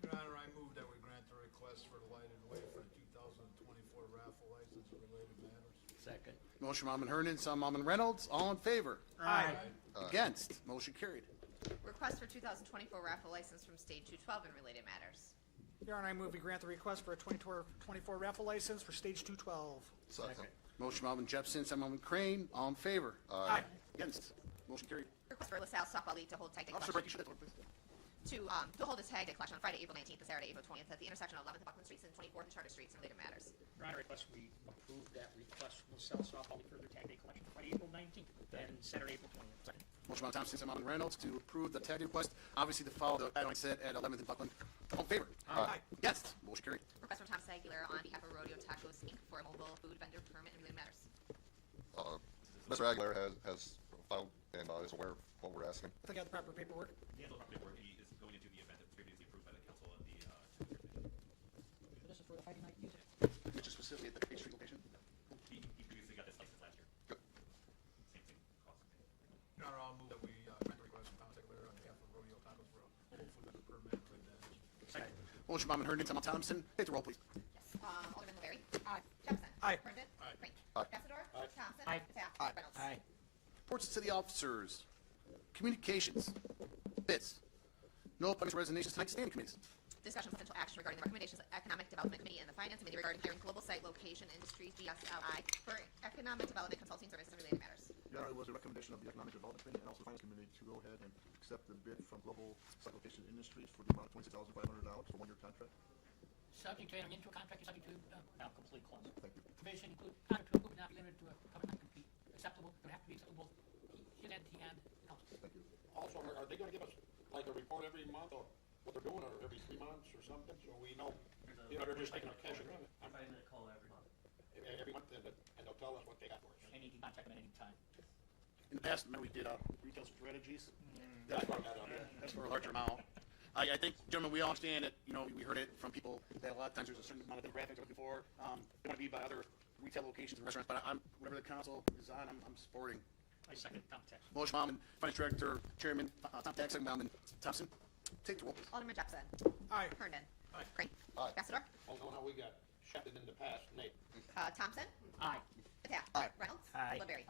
Your Honor, I move that we grant the request for the Lighted Way for the 2024 raffle license and related matters. Second. Motion from Alderman Herndon, second from Alderman Reynolds. All in favor? Aye. Against? Motion carried. Request for 2024 raffle license from Stage 212 and related matters. Your Honor, I move we grant the request for a 2024 raffle license for Stage 212. Second. Motion from Alderman Jefferson, second from Alderman Crane. All in favor? Aye. Against? Motion carried. Request for LaSalle Softball League to hold tag day Officer collection. Burke, you should have please. To hold a tag day collection on Friday, April 19th and Saturday, April 20th at the intersection of 11th and Buckland Streets and 24th and Charter Streets and related matters. Your Honor, request we approve that request from LaSalle Softball League for their tag day collection for Friday, April 19th and Saturday, April 20th. Second. Motion by Thompson, second by Reynolds to approve the tag request, obviously to follow the guidelines set at 11th and Buckland. All in favor? Aye. Against? Motion carried. Request from Thomas Aguilera on behalf of Rodeo Tacos Inc. for a mobile food vendor permit and related matters. Mr. Aguilar has filed and is aware of what we're asking. I think I have the proper paperwork. He has the proper paperwork, he is going into the event that was previously approved by the council at the 2-year commission. This is for the Friday night music. Which is specifically at the Page Street location. He previously got this license last year. Good. Same cost. Your Honor, I'll move that we grant the request from Thomas Aguilera on behalf of Rodeo Tacos for a mobile food vendor permit and related matters. Second. Motion by Alderman Herndon, second by Thompson. Take the roll, please. Yes. Alderman LaVerry. Aye. Jefferson. Aye. Herndon. Aye. Crane. Aye. Bassador. Thompson. Aye. Patak. Aye. Reynolds. Aye. Reports to city officers. Communications. Bids. No appointments or resignations tonight. Standing committees. Discussion potential action regarding the recommendations of Economic Development Committee and the Finance Committee regarding hiring Global Site Location Industries, GSLI, for economic development consulting services and related matters. Your Honor, it was a recommendation of the Economic Development Committee and also the Finance Committee to go ahead and accept the bid from Global Site Location Industries for the amount of $26,500 for a one-year contract. Subject to entering into a contract, subject to now complete clause. Thank you. Provision include contract to include, not be limited to a cover not compete. Acceptable, would have to be acceptable. He and council. Thank you. Also, are they going to give us like a report every month or what they're doing, or every 3 months or something, so we know, you know, they're just taking our cash and running? I'm going to call every month. Every month, and they'll tell us what they got for us. And you can contact them at any time. In the past, remember we did, retail strategies? That's for that, that's for a larger amount. I think, gentlemen, we all understand that, you know, we heard it from people that a lot of times there's a certain amount of demographics they're looking for. They want to be by other retail locations and restaurants, but whatever the council is on, I'm supporting. I second Tom Tex. Motion, Bauman, Finance Director, Chairman, Tom Tax, second Bauman, Thompson. Take the roll, please. Alderman Jepson. Aye. Herndon. Aye. Crane. Aye. Bessidor. Oh, no, we got shafted in the past, Nate. Thompson. Aye. Attack. Aye. Reynolds. Aye. Woodbury.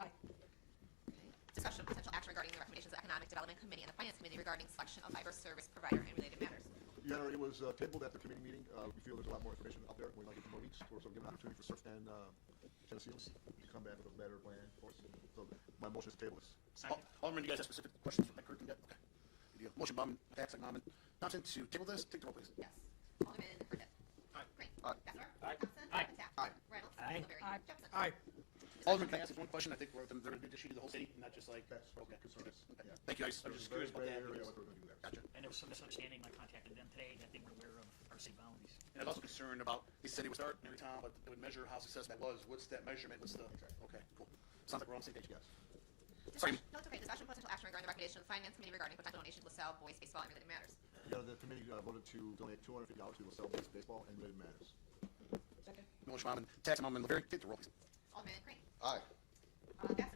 Discussion of potential action regarding the recommendations of the Economic Development Committee and the Finance Committee regarding selection of fiber service provider and related matters. Your Honor, it was tabled at the committee meeting. We feel there's a lot more information out there. We'd like to give more weeks, or so give an opportunity for Surf and Tennessee to come back with a better plan for us. So my motion is to table this. Second. Alderman, you guys have specific questions for Mike Kirk? Okay. Good deal. Motion, Bauman, Tax, second Bauman, Thompson, to table this. Take the roll, please. Yes. Alderman Herndon. Aye. Crane. Aye. Bessidor. Aye. Thompson. Aye. Attack. Aye. Reynolds. Aye. Woodbury. Aye. Jepson. Aye. Alderman, can I ask one question? I think they're going to distribute the whole city, not just like. That's what Okay. the concern is. Okay. Yeah. Thank you, guys. I was just curious about that. Area, because- what we're gonna do there. Gotcha. And there was some misunderstanding. I contacted them today that they were aware of our city boundaries. And I was also concerned about, they said it would start in every town, but they would measure how successful that was. What's that measurement? What's the? Okay, cool. Sounds like we're on the same page. Yes. Sorry. No, it's okay. Discussion of potential action regarding the recommendation of the Finance Committee regarding potential donation to LaSalle boys baseball and related matters. Yeah, the committee voted to donate $250 to LaSalle baseball and related matters. Second. Motion, Bauman, Tax, Bauman, Laveri, take the roll, please. Alderman Crane. Aye. Bessidor.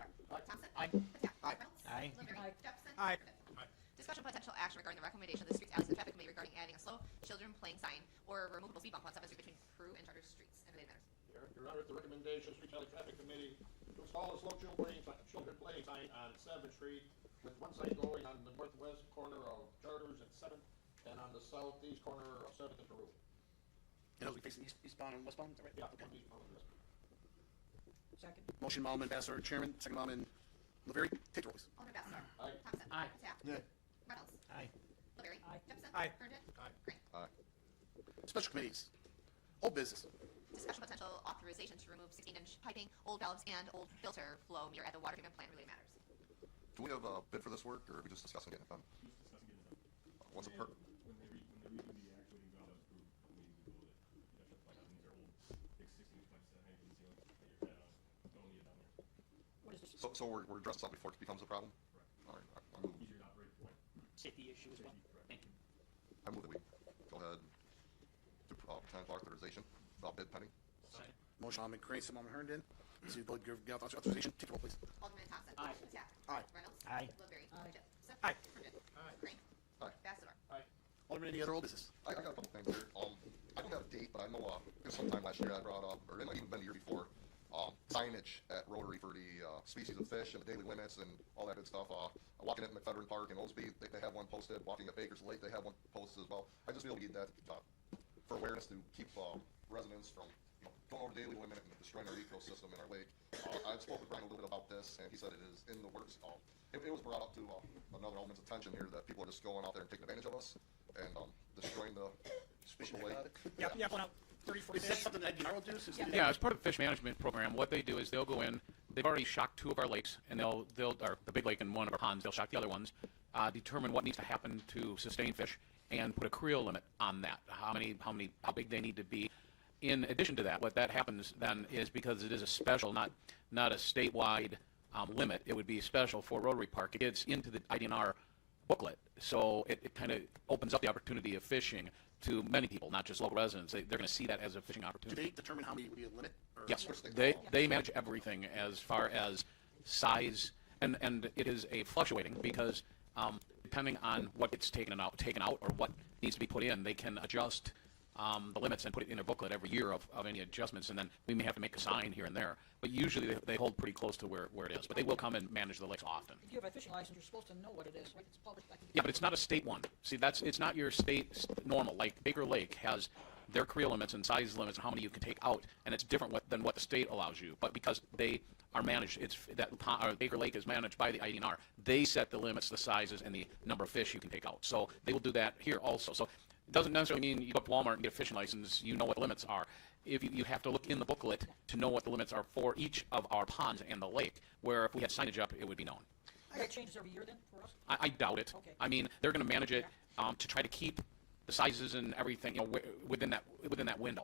Thompson. Aye. Attack. Aye. Reynolds. Aye. Woodbury. Aye. Jepson. Aye. Herndon. Discussion of potential action regarding the recommendation of the Streets, Alleys, and Traffic Committee regarding adding a slow children playing sign or removable speed bump on 7th Street between Peru and Charter Streets and related matters. Your Honor, at the recommendation of Street Alley Traffic Committee to install a slow children playing sign on 7th Street, with one sign going on the northwest corner of Charters and 7th, and on the southeast corner of 7th and Peru. And those will be facing eastbound and westbound, is that right? Yeah. Okay. Eastbound and westbound. Second. Motion, Bauman, Ambassador, Chairman, second Bauman, Laveri, take the roll, please. Alderman Bessidor. Aye. Thompson. Aye. Attack. Yeah. Reynolds. Aye. Woodbury. Aye. Jepson. Aye. Herndon. Aye. Crane. Aye. Special committees. Old business. Discussion of potential authorization to remove 16-inch piping, old valves, and old filter flow mirror at the water treatment plant related matters. Do we have a bid for this work, or are we just discussing getting it done? What's the per? What is this? So we're addressing something before it becomes a problem? All right, I move, Safety issue as well. Thank you. I move that we go ahead to, potential authorization, bid pending. Second. Motion, Bauman, Crane, second Bauman, Herndon, to both give authorization, take the roll, please. Alderman Thompson. Aye. Attack. Aye. Reynolds. Aye. Woodbury. Aye. Jepson. Aye. Herndon. Aye. Crane. Aye. Bessidor. Alderman, any other old business? I got a couple things here. I don't have a date, but I know, it was sometime last year I brought up, or it might even been the year before, signage at Rotary for the, species of fish and the daily limits and all that good stuff. Walking at McFedrin Park in Oldsby, they have one posted. Walking at Baker's Lake, they have one posted as well. I just feel we need that, for awareness to keep, residents from, going over the daily limit and destroying our ecosystem in our lake. I spoke with Brian a little bit about this, and he said it is in the works. It was brought up to, another alderman's attention here that people are just going out there and taking advantage of us and, destroying the lake. Yep, yep, went out 34 Is that fish. something that IDNR will do? Since they- Yeah, as part of the fish management program, what they do is they'll go in, they've already shocked 2 of our lakes, and they'll or the big lake and one of our ponds, they'll shock the other ones, determine what needs to happen to sustain fish, and put a creel limit on that, how big they need to be. In addition to that, what that happens then is, because it is a special, not a statewide limit, it would be special for Rotary Park. It gets into the IDNR booklet, so it kind of opens up the opportunity of fishing to many people, not just local residents. They're going to see that as a fishing Do opportunity. they determine how many would be a limit? Or Yes, what's the- they manage everything as far as size, and it is a fluctuating, because depending on what gets taken out or what needs to be put in, they can adjust the limits and put it in their booklet every year of any adjustments, and then we may have to make a sign here and there. But usually they hold pretty close to where it is. But they will come and manage the lakes often. If you have a fishing license, you're supposed to know what it is, right? It's published. I can give Yeah, you- but it's not a state one. See, it's not your state normal. Like Baker Lake has their creel limits and size limits and how many you can take out, and it's different than what the state allows you. But because they are managed, Baker Lake is managed by the IDNR. They set the limits, the sizes, and the number of fish you can take out. So they will do that here also. So it doesn't necessarily mean you go up to Walmart and get a fishing license. You know what the limits are. If you have to look in the booklet to know what the limits are for each of our ponds and the lake, where if we had signage up, it would be known. I That changes every year then for us? I doubt it. Okay. I mean, they're gonna manage it, to try to keep the sizes and everything, within that window.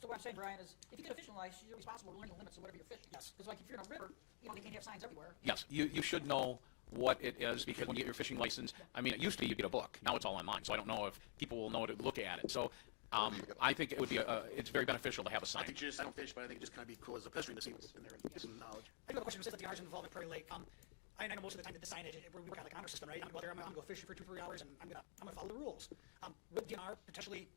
So what I'm saying, Brian, is if you get a fishing license, you're responsible for learning the limits of whatever you're fishing. Yes. Because like if you're in a river, they can't have signs everywhere. Yes, you should know what it is, because when you get your fishing license, I mean, it used to be you get a book. Now it's all online, so I don't know if people will know to look at it. So, I think it would be it's very beneficial to have a sign. I don't fish, but I think it just kind of be cool as a pedestrian to see what's in there and get some knowledge. I do have a question. It says that the owners involved in Prairie Lake. I know most of the time that the signage, we work on like an honor system, right? I'm gonna go there, I'm gonna go fishing for 2-3 hours, and I'm gonna follow the rules. Would DNR potentially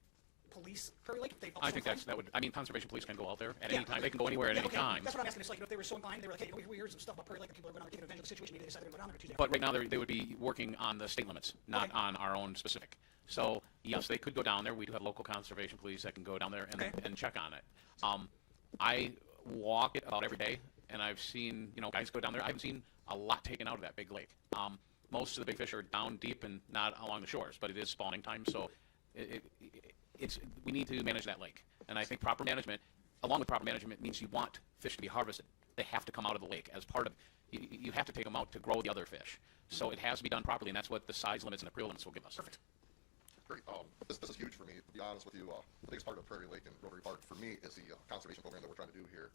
police Prairie Lake? If they I think that would. I mean, conservation police can go out there at any time. They can go anywhere at any okay. time. That's what I'm asking. It's like if they were so inclined, they were like, hey, we heard some stuff about Prairie Lake, and people are going out taking advantage of the situation. Maybe they decided to go down there Tuesday. But right now, they would be working on the state limits, not on our own specific. So yes, they could go down there. We do have local conservation police that can go down there and check on it. I walk it about every day, and I've seen guys go down there. I haven't seen a lot taken out of that big lake. Most of the big fish are down deep and not along the shores, but it is spawning time, so we need to manage that lake. And I think proper management, along with proper management, means you want fish to be harvested. They have to come out of the lake as part of. You have to take them out to grow the other fish. So it has to be done properly, and that's what the size limits and the creel limits will give us. Perfect. Great. This is huge for me. To be honest with you, the biggest part of Prairie Lake and Rotary Park for me is the conservation program that we're trying to do here.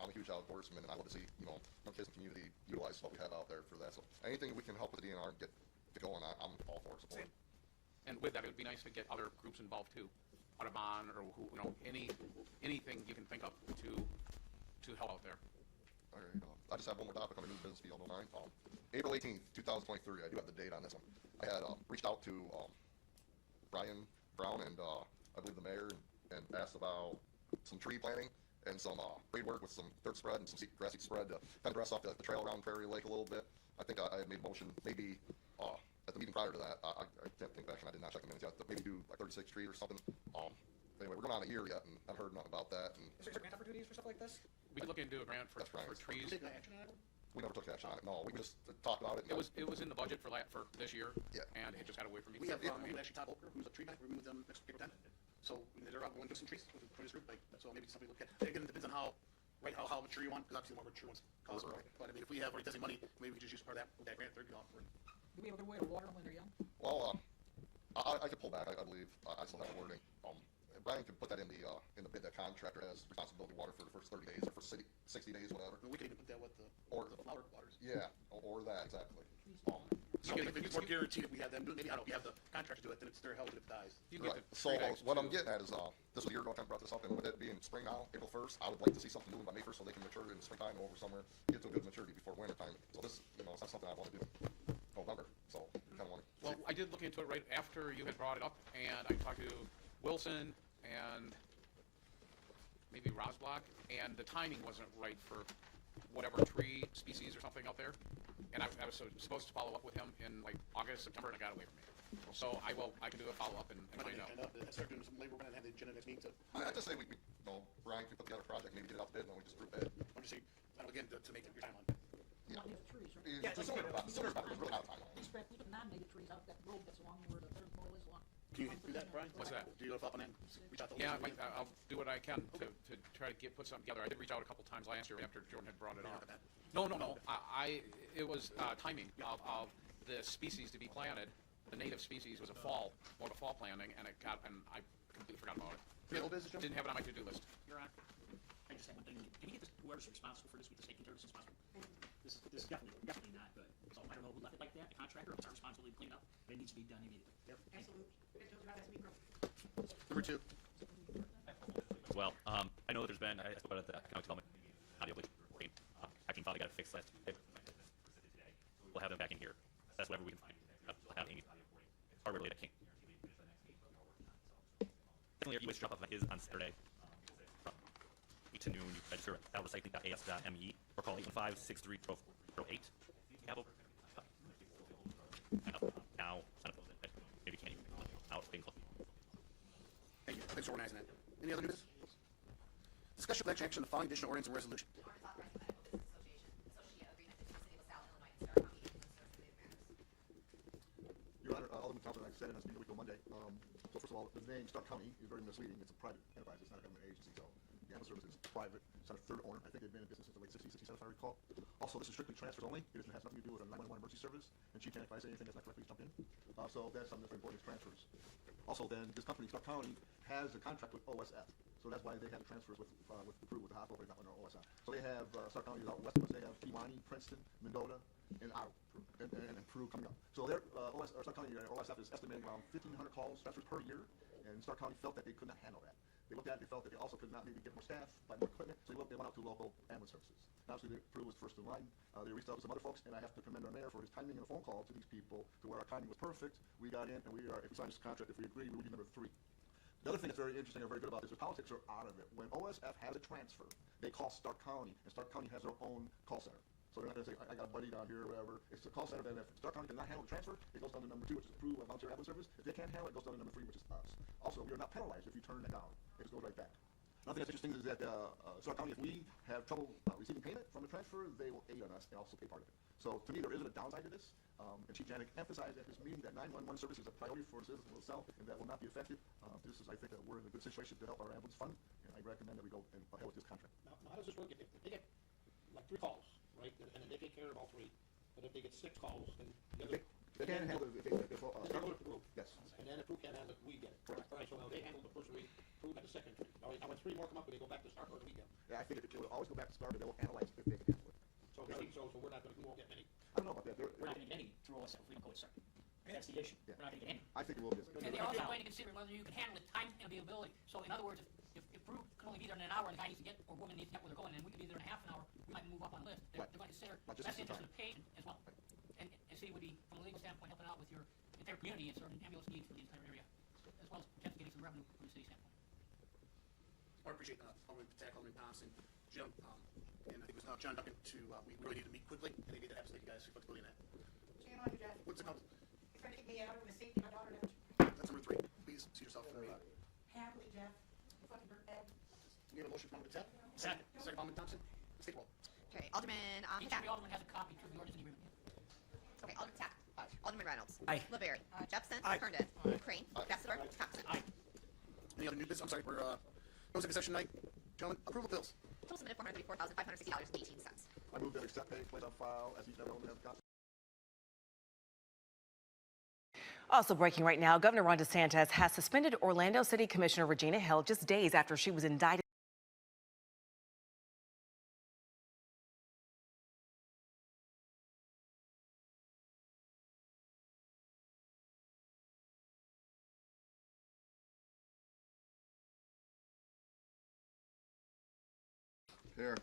I'm a huge outdoorsman, and I love to see our kids and community utilize what we have out there for that. So anything we can help with the DNR and get going, I'm all for support. And with that, it would be nice to get other groups involved too, Audubon or anything you can think of to help out there. All right. I just have one more topic on the new business, if you all don't mind. April 18th, 2023. I do have the date on this one. I had reached out to Brian Brown and I believe the mayor and asked about some tree planting and some braid work with some dirt spread and some grass seed spread to kind of grass off the trail around Prairie Lake a little bit. I think I had made a motion maybe at the meeting prior to that. I can't think back, and I did not check the minutes yet, but maybe do like 36th Street or something. Anyway, we're going on a year yet, and I've heard nothing about that. And Is there grant opportunities for stuff like this? We could look into a grant for trees. Take action on it? we never took action on it. No, we just talked about it. It was in the budget for this year. Yeah. And it just got away from me. We have actually Todd Volker, who's a tree guy. We're with them next April 10th. So they're out going to do some trees for this group. So maybe something to look at. Again, it depends on how mature you want, because obviously the more mature ones cost more. But I mean, if we have already any money, maybe we could just use part of that grant they're offering. Do we have a good way to water them when they're young? Well, I could pull back. I believe I still have the wording. Brian could put that in the bid that contractor has responsibility water for the first 30 days or for 60 days, whatever. We could even put that with the flower waters. Yeah, or that exactly. So if it's more guaranteed, if we have them do it, maybe I don't know, if you have the contractor do it, then it's their help if it dies. Right. So what I'm getting at is, this was a year ago I kind of brought this up, and with it being spring now, April 1st, I would like to see something new by May 1st so they can mature in the springtime and over summer, get to a good maturity before winter time. So this, it's not something I want to do in November. So kind of want to. Well, I did look into it right after you had brought it up, and I talked to Wilson and maybe Rosblock, and the timing wasn't right for whatever tree species or something out there. And I was supposed to follow up with him in like August, September, and it got away from me. So I can do a follow-up and find out. Start doing some labor and have the agenda next meeting to. I just say we Brian can put together a project, maybe get it out to bid, and then we just group bid. I'm just saying, again, to make your time on. Yeah. Trees, right? Yeah, it's sooner better. Sooner's better. There's really not time on We it. spread, we put nominated trees out that road that's along where the third pole is along. Can you do that, Brian? What's that? Do you go up on that? Reach out to Yeah, I'll do what I can to try to put something together. I did reach out a couple times last year after Jordan had brought it up. No. It was timing of the species to be planted. The native species was more of a fall planting, and I completely forgot about it. Didn't have it on my to-do list. Your Honor, I just have one thing. Can you get whoever's responsible for this with the state control responsible? This is definitely not good. So I don't know who left it like that, the contractor, it's our responsibility to clean it up. It needs to be done immediately. Absolutely. Number two. Well, I know there's been, I spoke about it at the economic development, audio reporting. Hacking finally got it fixed last day. We'll have them back in here. That's whatever we can find. We'll have Amy hardware related. Definitely, our e-waste drop-off event is on Saturday from 8 to noon. You can register at recycling.as.me or call 815-630-08. Have a now, maybe can't even out being close. Thank you. Thanks for organizing that. Any other news? Discussion of action on the following additional ordinance and resolution. Your Honor, Alderman Thompson, I said in a speaking a week on Monday. So first of all, the name Stark County is very misleading. It's a private enterprise. It's not a government agency. So the Animal Service is private. It's on a third owner. I think they've been in business since the late 60s, 67, if I recall. call. Also, this is strictly transfers only. It has nothing to do with a 911 emergency service. And Chief Janik, if I say anything that's not correct, please jump in. So that's something that's very important, is transfers. Also, then, this company, Stark County, has a contract with OSF. So that's why they have the transfers with Peru, with the hospital, but not with OSF. So they have, Stark County is out west of us. They have Kiwani, Princeton, Mendota, and Peru coming up. So their Stark County OSF is estimating around 1,500 calls, transfers per year, and Stark County felt that they could not handle that. They looked at it, they felt that they also could not maybe get more staff, buy more equipment, so they went out to local ambulance services. Obviously, Peru was first in line. They reached out to some other folks, and I have to commend our mayor for his timing and a phone call to these people to where our timing was perfect. We got in, and if we sign this contract, if we agree, we would be number 3. The other thing that's very interesting and very good about this is politics are out of it. When OSF has a transfer, they call Stark County, and Stark County has their own call center. So they're not going to say, I got a buddy down here or whatever. It's the call center. Then if Stark County cannot handle the transfer, it goes down to number 2, which is Peru Volunteer Ambulance Service. If they can't handle it, it goes down to number 3, which is us. Also, we are not penalized if you turn it down. It just goes right back. Another thing that's interesting is that Stark County, if we have trouble receiving payment from a transfer, they will aid on us and also pay part of it. So to me, there isn't a downside to this. And Chief Janik emphasized at this meeting that 911 service is a priority for the citizens of LaSalle, and that will not be affected. This is, I think, that we're in a good situation to help our ambulance fund, and I recommend that we go ahead with this contract. Now, how does this work? If they get like 3 calls, right, and then they take care of all 3, but if they get 6 calls, then the other... They can't handle it. They go to Peru. Yes. And then if Peru can't handle it, we get it. Correct. All right, so now they handle the first week, Peru got the second week. Now when 3 more come up, do they go back to Stark or do we get them? Yeah, I think it will always go back to Stark, but they will analyze it if they can handle it. So we're not going to, we won't get many. I don't know about that. We're not gonna get any through OSF if we don't go with Stark. That's the issue. Yeah. We're not gonna get any. I think it will be. And they're also going to consider whether you can handle it, time and availability. So in other words, if Peru can only be there in an hour and the guy needs to get, or woman needs to get where they're going, and we can be there in half an hour, we might move up on the list. They're going to consider best interest of the patient as well. And city would be, from a legal standpoint, helping out with your entire community and certain ambulance needs for the entire area, as well as potentially getting some revenue from the city standpoint. I appreciate Alderman Patak, Alderman Thompson, Jim, and I think it was John Duncan we really need to meet quickly, and they need to have some of you guys flexibility in that. What's the council? Trying to get me out of the safety, my daughter now. That's number 3. Please see yourself in the meeting. Happily, Jeff. Fucking birthday. We have a motion from Alderman Patak. Second. Second, Alderman Thompson. Please take roll. Okay, Alderman Each Patak. alderman has a copy of the ordinance and agreement. Okay, Alderman Patak. Alderman Reynolds. Aye. LeBary. Jepson. Aye. Herndon. Crane. Bessemer. Thompson. Aye. Any other new business? I'm sorry, we're closing the session tonight. Gentlemen, approval of bills. Total submitted $434,560.18. I move that we accept, pay, place on file, as each and every one has a copy. Also breaking right now, Governor Ron DeSantis has suspended Orlando City Commissioner Regina Hill just days after she was indicted. Here.